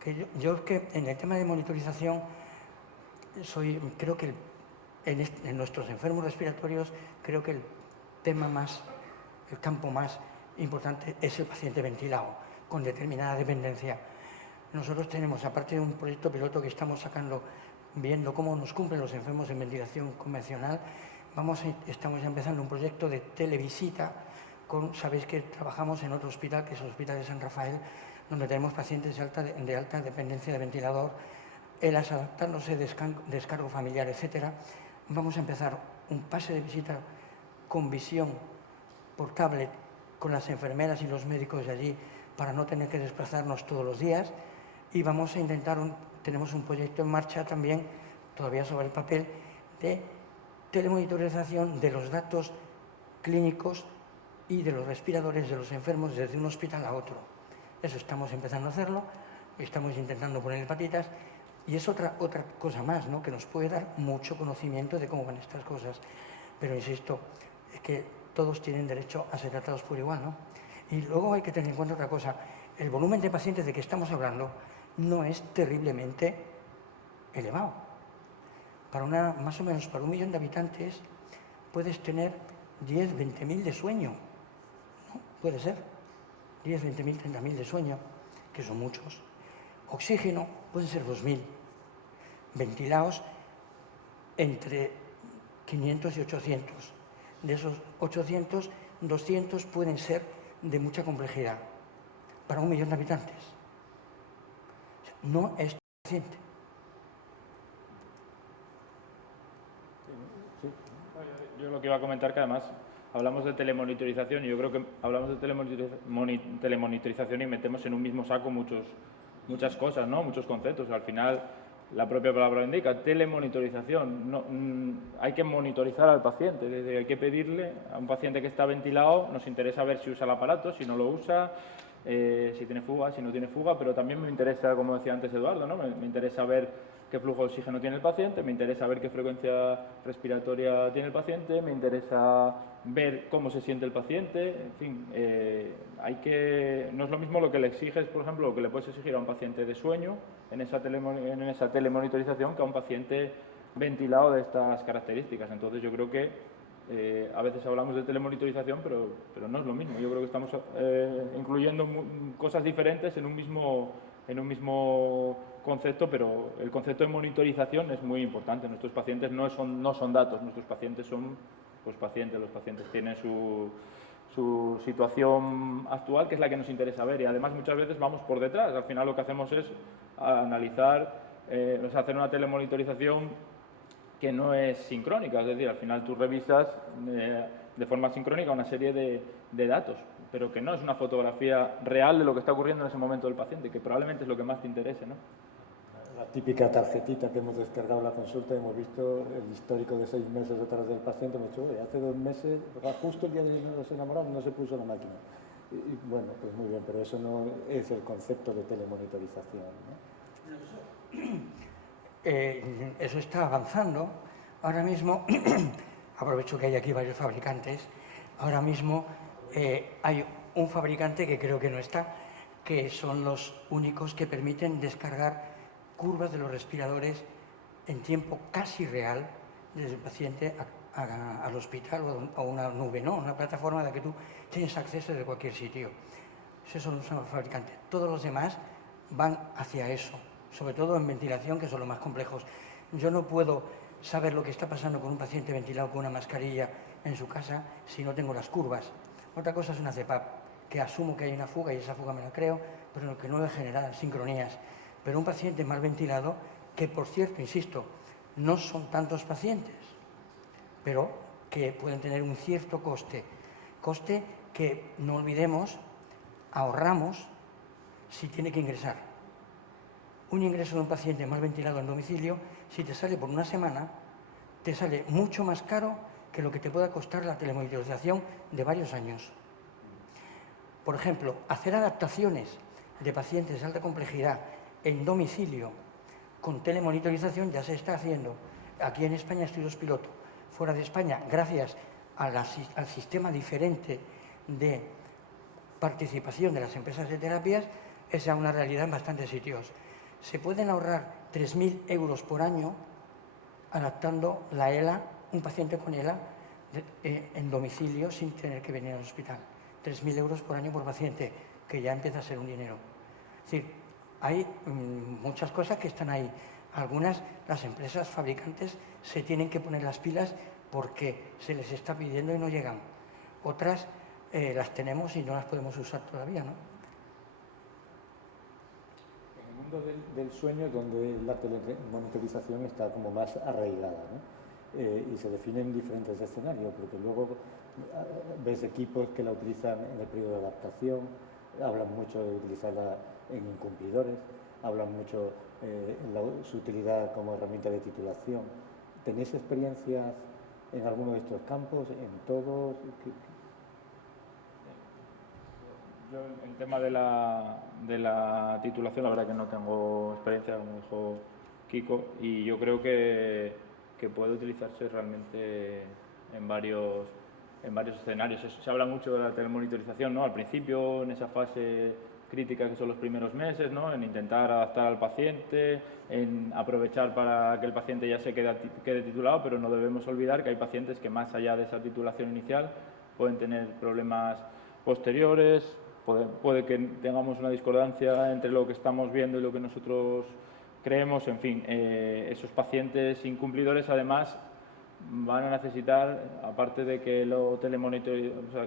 que yo que en el tema de monitorización creo que en nuestros enfermos respiratorios, creo que el campo más importante es el paciente ventilado, con determinada dependencia. Nosotros tenemos, aparte de un proyecto piloto que estamos sacando, viendo cómo nos cumplen los enfermos en ventilación convencional, estamos ya empezando un proyecto de televisita. Sabéis que trabajamos en otro hospital, que es el Hospital de San Rafael, donde tenemos pacientes de alta dependencia de ventilador, ELAs adaptándose, descargo familiar, etc. Vamos a empezar un pase de visita con visión por tablet con las enfermeras y los médicos de allí para no tener que desplazarnos todos los días, y vamos a intentar, tenemos un proyecto en marcha también, todavía sobre el papel, de telemonitorización de los datos clínicos y de los respiradores de los enfermos desde un hospital a otro. Eso estamos empezando a hacerlo, estamos intentando poner patitas, y es otra cosa más, ¿no?, que nos puede dar mucho conocimiento de cómo van estas cosas. Pero insisto, es que todos tienen derecho a ser tratados por igual, ¿no? Y luego hay que tener en cuenta otra cosa. El volumen de pacientes de que estamos hablando no es terriblemente elevado. Más o menos para 1 millón de habitantes puedes tener 10, 20.000 de sueño, ¿no? Puede ser 10, 20.000, 30.000 de sueño, que son muchos. Oxígeno pueden ser 2.000. Ventilados entre 500 y 800. De esos 800, 200 pueden ser de mucha complejidad para 1 millón de habitantes. No es suficiente. Yo lo que iba a comentar, que además hablamos de telemonitorización, y yo creo que hablamos de telemonitorización y metemos en un mismo saco muchas cosas, ¿no?, muchos conceptos. Al final, la propia palabra lo indica, telemonitorización. Hay que monitorizar al paciente, hay que pedirle a un paciente que está ventilado, nos interesa ver si usa el aparato, si no lo usa, si tiene fuga, si no tiene fuga, pero también me interesa, como decía antes Eduardo, ¿no?, me interesa ver qué flujo de oxígeno tiene el paciente, me interesa ver qué frecuencia respiratoria tiene el paciente, me interesa ver cómo se siente el paciente, en fin, no es lo mismo lo que le exiges, por ejemplo, lo que le puedes exigir a un paciente de sueño en esa telemonitorización que a un paciente ventilado de estas características. Entonces yo creo que a veces hablamos de telemonitorización, pero no es lo mismo. Yo creo que estamos incluyendo cosas diferentes en un mismo concepto, pero el concepto de monitorización es muy importante. Nuestros pacientes no son datos, nuestros pacientes son pacientes. Los pacientes tienen su situación actual, que es la que nos interesa ver, y además muchas veces vamos por detrás. Al final lo que hacemos es analizar, hacer una telemonitorización que no es sincrónica, es decir, al final tú revisas de forma sincrónica una serie de datos, pero que no es una fotografía real de lo que está ocurriendo en ese momento del paciente, que probablemente es lo que más te interese, ¿no? La típica tarjetita que hemos descargado en la consulta, hemos visto el histórico de 6 meses detrás del paciente, me ha dicho, hace 2 meses, justo el día de los enamorados, no se puso la máquina. Y bueno, pues muy bien, pero eso no es el concepto de telemonitorización, ¿no? Eso está avanzando. Ahora mismo aprovecho que hay aquí varios fabricantes. Ahora mismo hay un fabricante que creo que no está, que son los únicos que permiten descargar curvas de los respiradores en tiempo casi real desde el paciente al hospital o a una nube, ¿no? Una plataforma a la que tú tienes acceso desde cualquier sitio. Esos son los fabricantes. Todos los demás van hacia eso, sobre todo en ventilación, que son los más complejos. Yo no puedo saber lo que está pasando con un paciente ventilado con una mascarilla en su casa si no tengo las curvas. Otra cosa es una CPAP, que asumo que hay una fuga y esa fuga me la creo, pero que no debe generar sincronías. Pero un paciente mal ventilado, que por cierto, insisto, no son tantos pacientes, pero que pueden tener un cierto coste que, no olvidemos, ahorramos si tiene que ingresar. Un ingreso de un paciente mal ventilado en domicilio, si te sale por una semana, te sale mucho más caro que lo que te pueda costar la telemonitorización de varios años. Por ejemplo, hacer adaptaciones de pacientes de alta complejidad en domicilio con telemonitorización ya se está haciendo. Aquí en España estudios piloto. Fuera de España, gracias al sistema diferente de participación de las empresas de terapias, es ya una realidad en bastantes sitios. Se pueden ahorrar 3.000 euros por año adaptando la ELA, un paciente con ELA, en domicilio sin tener que venir al hospital. 3.000 euros por año por paciente, que ya empieza a ser un dinero. Es decir, hay muchas cosas que están ahí. Algunas, las empresas fabricantes se tienen que poner las pilas porque se les está pidiendo y no llegan. Otras las tenemos y no las podemos usar todavía, ¿no? En el mundo del sueño es donde la telemonitorización está como más arraigada, ¿no? Y se definen diferentes escenarios, porque luego ves equipos que la utilizan en el periodo de adaptación, hablan mucho de utilizarla en incumplidores, hablan mucho en su utilidad como herramienta de titulación. ¿Tenéis experiencias en alguno de estos campos, en todos? Yo, el tema de la titulación, la verdad que no tengo experiencia, como dijo Kiko, y yo creo que puede utilizarse realmente en varios escenarios. Se habla mucho de la telemonitorización, ¿no? Al principio, en esa fase crítica que son los primeros meses, ¿no? En intentar adaptar al paciente, en aprovechar para que el paciente ya se quede titulado, pero no debemos olvidar que hay pacientes que más allá de esa titulación inicial pueden tener problemas posteriores, puede que tengamos una discordancia entre lo que estamos viendo y lo que nosotros creemos, en fin, esos pacientes incumplidores además van a necesitar, aparte de que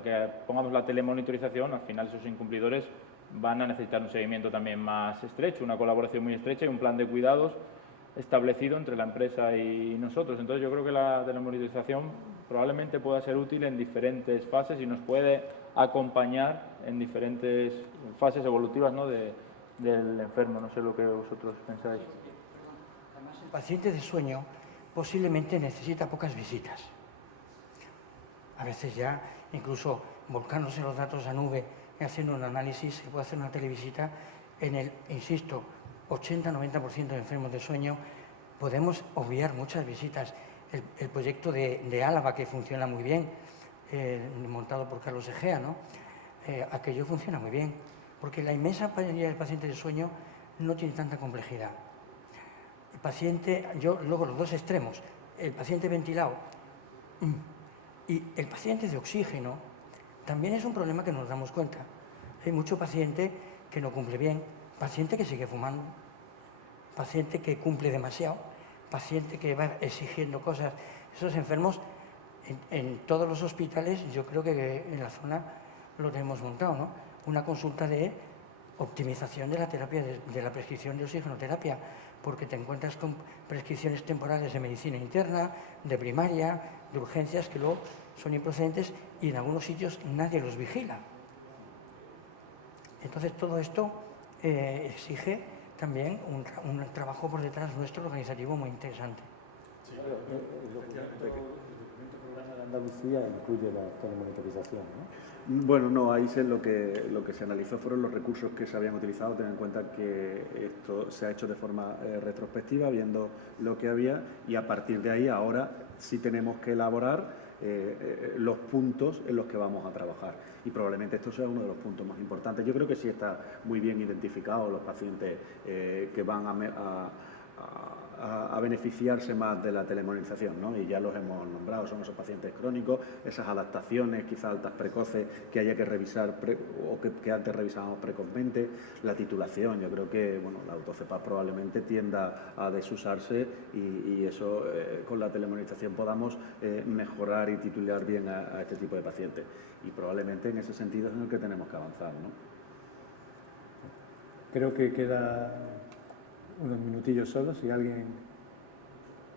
que pongamos la telemonitorización, al final esos incumplidores van a necesitar un seguimiento también más estrecho, una colaboración muy estrecha y un plan de cuidados establecido entre la empresa y nosotros. Entonces yo creo que la telemonitorización probablemente pueda ser útil en diferentes fases y nos puede acompañar en diferentes fases evolutivas, ¿no? del enfermo. No sé lo que vosotros pensáis. Además, el paciente de sueño posiblemente necesita pocas visitas. A veces ya, incluso volcándose los datos a nube y haciendo un análisis, se puede hacer una televisita en el, insisto, 80-90% de enfermos de sueño. Podemos obviar muchas visitas. El proyecto de Álava, que funciona muy bien, montado por Carlos Egea, ¿no? Aquello funciona muy bien, porque la inmensa mayoría del paciente de sueño no tiene tanta complejidad. El paciente, luego los dos extremos, el paciente ventilado y el paciente de oxígeno, también es un problema que nos damos cuenta. Hay mucho paciente que no cumple bien, paciente que sigue fumando, paciente que cumple demasiado, paciente que va exigiendo cosas. Esos enfermos en todos los hospitales, yo creo que en la zona lo tenemos montado, ¿no? Una consulta de optimización de la terapia, de la prescripción de oxigenoterapia, porque te encuentras con prescripciones temporales de medicina interna, de primaria, de urgencias que luego son improcedentes y en algunos sitios nadie los vigila. Entonces todo esto exige también un trabajo por detrás nuestro organizativo muy interesante. Sí, el documento programa de Andalucía incluye la telemonitorización, ¿no? Bueno, no, ahí lo que se analizó fueron los recursos que se habían utilizado, ten en cuenta que esto se ha hecho de forma retrospectiva, viendo lo que había, y a partir de ahí ahora sí tenemos que elaborar los puntos en los que vamos a trabajar. Y probablemente esto sea uno de los puntos más importantes. Yo creo que sí está muy bien identificado los pacientes que van a beneficiarse más de la telemonitorización, ¿no? Y ya los hemos nombrado, son esos pacientes crónicos, esas adaptaciones, quizás altas precoces que haya que revisar o que antes revisábamos precozmente, la titulación. Yo creo que bueno, la autocepaz probablemente tienda a desusarse y eso con la telemonitorización podamos mejorar y titular bien a este tipo de pacientes. Y probablemente en ese sentido es en el que tenemos que avanzar, ¿no? Creo que queda unos minutillos solo. Si alguien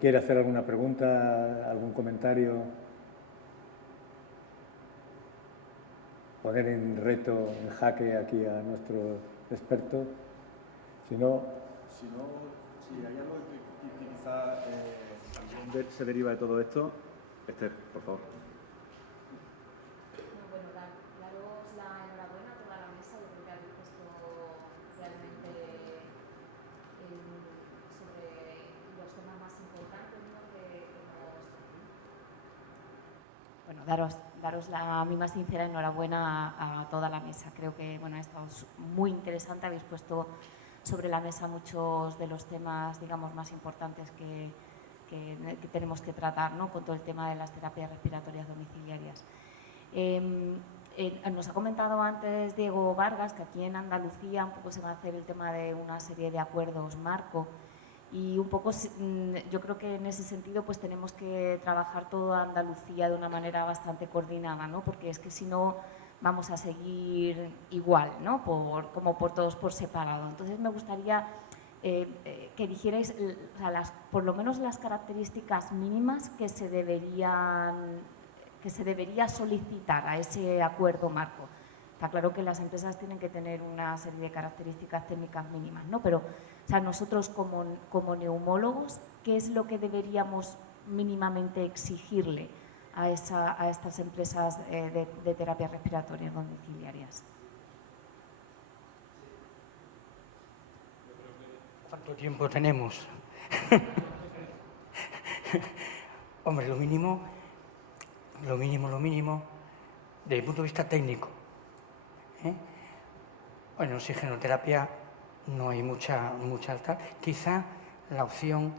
quiere hacer alguna pregunta, algún comentario, poner en reto, en jaque aquí a nuestro experto. Si no, si hay algo que quizá también se deriva de todo esto, Esther, por favor. Bueno, daros la enhorabuena a toda la mesa. Yo creo que habéis puesto realmente sobre los temas más importantes, ¿no? Bueno, daros mi más sincera enhorabuena a toda la mesa. Creo que bueno, ha estado muy interesante. Habéis puesto sobre la mesa muchos de los temas, digamos, más importantes que tenemos que tratar, ¿no? Con todo el tema de las terapias respiratorias domiciliarias. Nos ha comentado antes Diego Vargas que aquí en Andalucía un poco se va a hacer el tema de una serie de acuerdos marco y un poco yo creo que en ese sentido pues tenemos que trabajar toda Andalucía de una manera bastante coordinada, ¿no? Porque es que si no vamos a seguir igual, ¿no? Como por todos por separado. Entonces me gustaría que dijerais por lo menos las características mínimas que se debería solicitar a ese acuerdo marco. Está claro que las empresas tienen que tener una serie de características técnicas mínimas, ¿no? Pero o sea, nosotros como neumólogos, ¿qué es lo que deberíamos mínimamente exigirle a estas empresas de terapias respiratorias domiciliarias? ¿Cuánto tiempo tenemos? Hombre, lo mínimo, desde el punto de vista técnico. Bueno, en oxigenoterapia no hay mucha alta. Quizá la opción,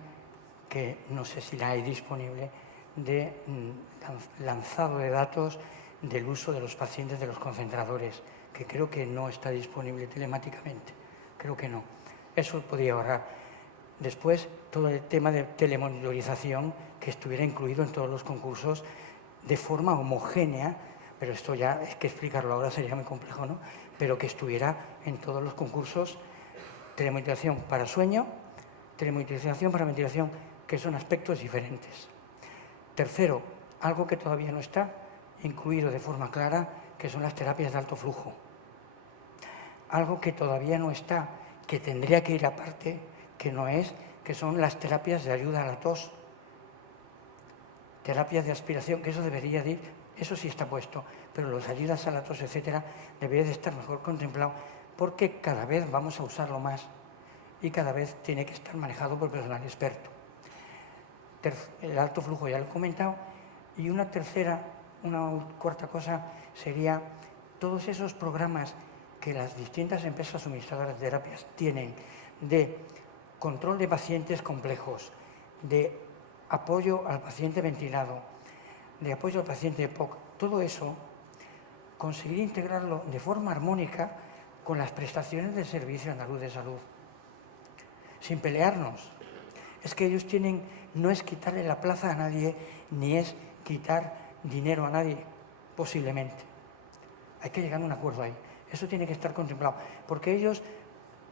que no sé si la hay disponible, de lanzado de datos del uso de los pacientes de los concentradores, que creo que no está disponible telemáticamente. Creo que no. Eso podría ahorrar. Después, todo el tema de telemonitorización, que estuviera incluido en todos los concursos de forma homogénea, pero esto ya es que explicarlo ahora sería muy complejo, ¿no? Pero que estuviera en todos los concursos, telemonitorización para sueño, telemonitorización para ventilación, que son aspectos diferentes. Tercero, algo que todavía no está incluido de forma clara, que son las terapias de alto flujo. Algo que todavía no está, que tendría que ir aparte, que son las terapias de ayuda a la tos, terapias de aspiración, que eso debería de ir, eso sí está puesto, pero las ayudas a la tos, etcétera, debería de estar mejor contemplado, porque cada vez vamos a usarlo más y cada vez tiene que estar manejado por personal experto. El alto flujo ya lo he comentado, y una cuarta cosa sería todos esos programas que las distintas empresas suministradoras de terapias tienen de control de pacientes complejos, de apoyo al paciente ventilado, de apoyo al paciente EPOC, todo eso, conseguir integrarlo de forma armónica con las prestaciones del Servicio Andaluz de Salud, sin pelearnos. Es que ellos no es quitarle la plaza a nadie, ni es quitar dinero a nadie, posiblemente. Hay que llegar a un acuerdo ahí. Eso tiene que estar contemplado, porque ellos,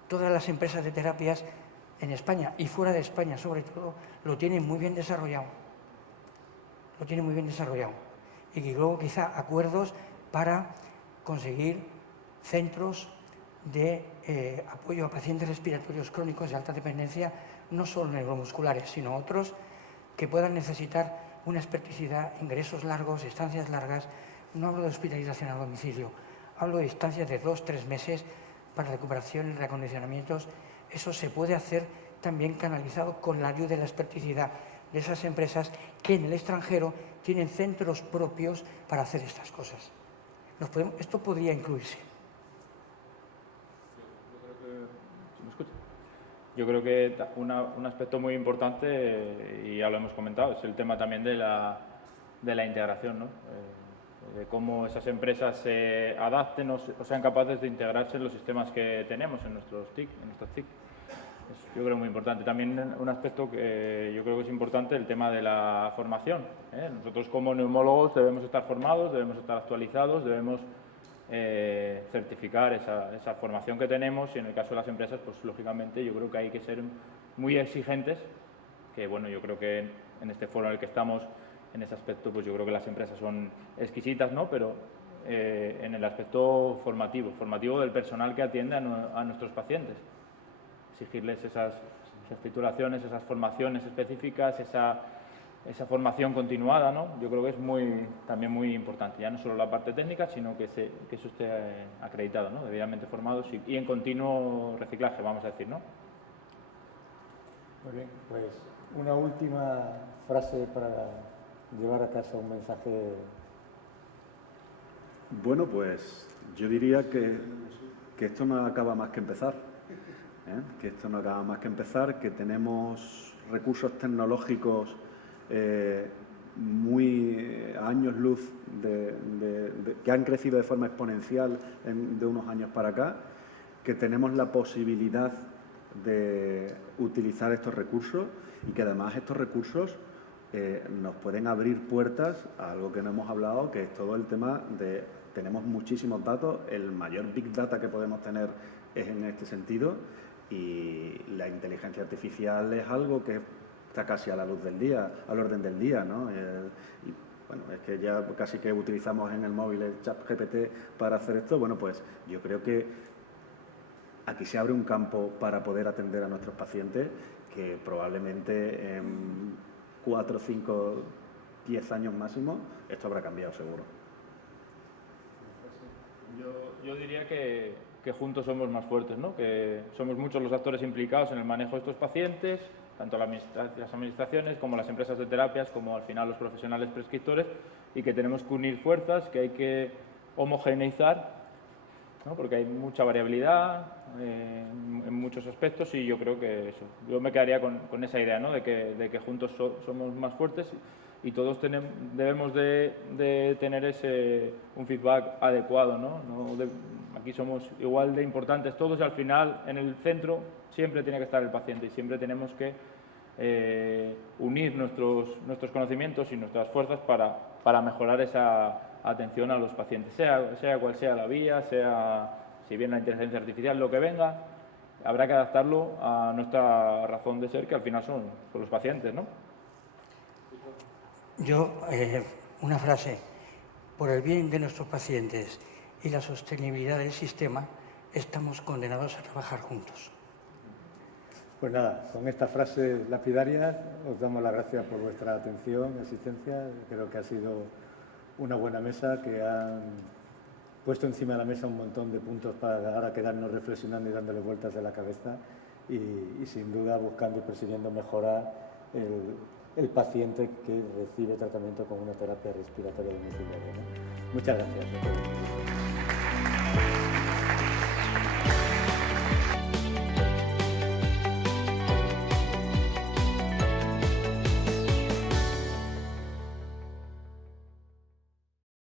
todas las empresas de terapias en España y fuera de España sobre todo, lo tienen muy bien desarrollado. Lo tienen muy bien desarrollado. Y luego quizá acuerdos para conseguir centros de apoyo a pacientes respiratorios crónicos de alta dependencia, no solo neuromusculares, sino otros que puedan necesitar una experticidad, ingresos largos, estancias largas. No hablo de hospitalización a domicilio, hablo de estancias de 2-3 meses para recuperación y reacondicionamientos. Eso se puede hacer también canalizado con la ayuda de la experticidad de esas empresas que en el extranjero tienen centros propios para hacer estas cosas. Esto podría incluirse. Yo creo que un aspecto muy importante, y ya lo hemos comentado, es el tema también de la integración, ¿no? De cómo esas empresas se adapten o sean capaces de integrarse en los sistemas que tenemos, en nuestros TIC, yo creo muy importante. También un aspecto que yo creo que es importante, el tema de la formación, ¿eh? Nosotros como neumólogos debemos estar formados, debemos estar actualizados, debemos certificar esa formación que tenemos, y en el caso de las empresas, pues lógicamente yo creo que hay que ser muy exigentes, que bueno, yo creo que en este foro en el que estamos, en ese aspecto, pues yo creo que las empresas son exquisitas, ¿no? Pero en el aspecto formativo del personal que atiende a nuestros pacientes. Exigirles esas titulaciones, esas formaciones específicas, esa formación continuada, ¿no? Yo creo que es también muy importante, ya no solo la parte técnica, sino que eso esté acreditado, ¿no? Debidamente formados y en continuo reciclaje, vamos a decir, ¿no? Muy bien, pues una última frase para llevar a casa un mensaje. Bueno, pues yo diría que esto no acaba más que empezar, ¿eh? Que esto no acaba más que empezar, que tenemos recursos tecnológicos muy a años luz que han crecido de forma exponencial de unos años para acá, que tenemos la posibilidad de utilizar estos recursos y que además estos recursos nos pueden abrir puertas a algo que no hemos hablado, que es todo el tema de tenemos muchísimos datos, el mayor Big Data que podemos tener es en este sentido, y la inteligencia artificial es algo que está casi a la luz del día, al orden del día, ¿no? Y bueno, es que ya casi que utilizamos en el móvil el ChatGPT para hacer esto. Bueno, pues yo creo que aquí se abre un campo para poder atender a nuestros pacientes que probablemente en 4, 5, 10 años máximo esto habrá cambiado seguro. Yo diría que juntos somos más fuertes, ¿no? Que somos muchos los actores implicados en el manejo de estos pacientes, tanto las administraciones como las empresas de terapias, como al final los profesionales prescriptores, y que tenemos que unir fuerzas, que hay que homogeneizar, ¿no? Porque hay mucha variabilidad en muchos aspectos, y yo creo que eso. Yo me quedaría con esa idea, ¿no? De que juntos somos más fuertes, y todos debemos de tener un feedback adecuado, ¿no? Aquí somos igual de importantes todos, y al final en el centro siempre tiene que estar el paciente, y siempre tenemos que unir nuestros conocimientos y nuestras fuerzas para mejorar esa atención a los pacientes, sea cual sea la vía, si viene la inteligencia artificial, lo que venga, habrá que adaptarlo a nuestra razón de ser, que al final son los pacientes, ¿no? Una frase: por el bien de nuestros pacientes y la sostenibilidad del sistema, estamos condenados a trabajar juntos. Pues nada, con esta frase lapidaria os damos las gracias por vuestra atención y asistencia. Creo que ha sido una buena mesa, que han puesto encima de la mesa un montón de puntos para ahora quedarnos reflexionando y dándole vueltas de la cabeza, y sin duda buscando y persiguiendo mejorar el paciente que recibe tratamiento con una terapia respiratoria domiciliaria, ¿no? Muchas gracias.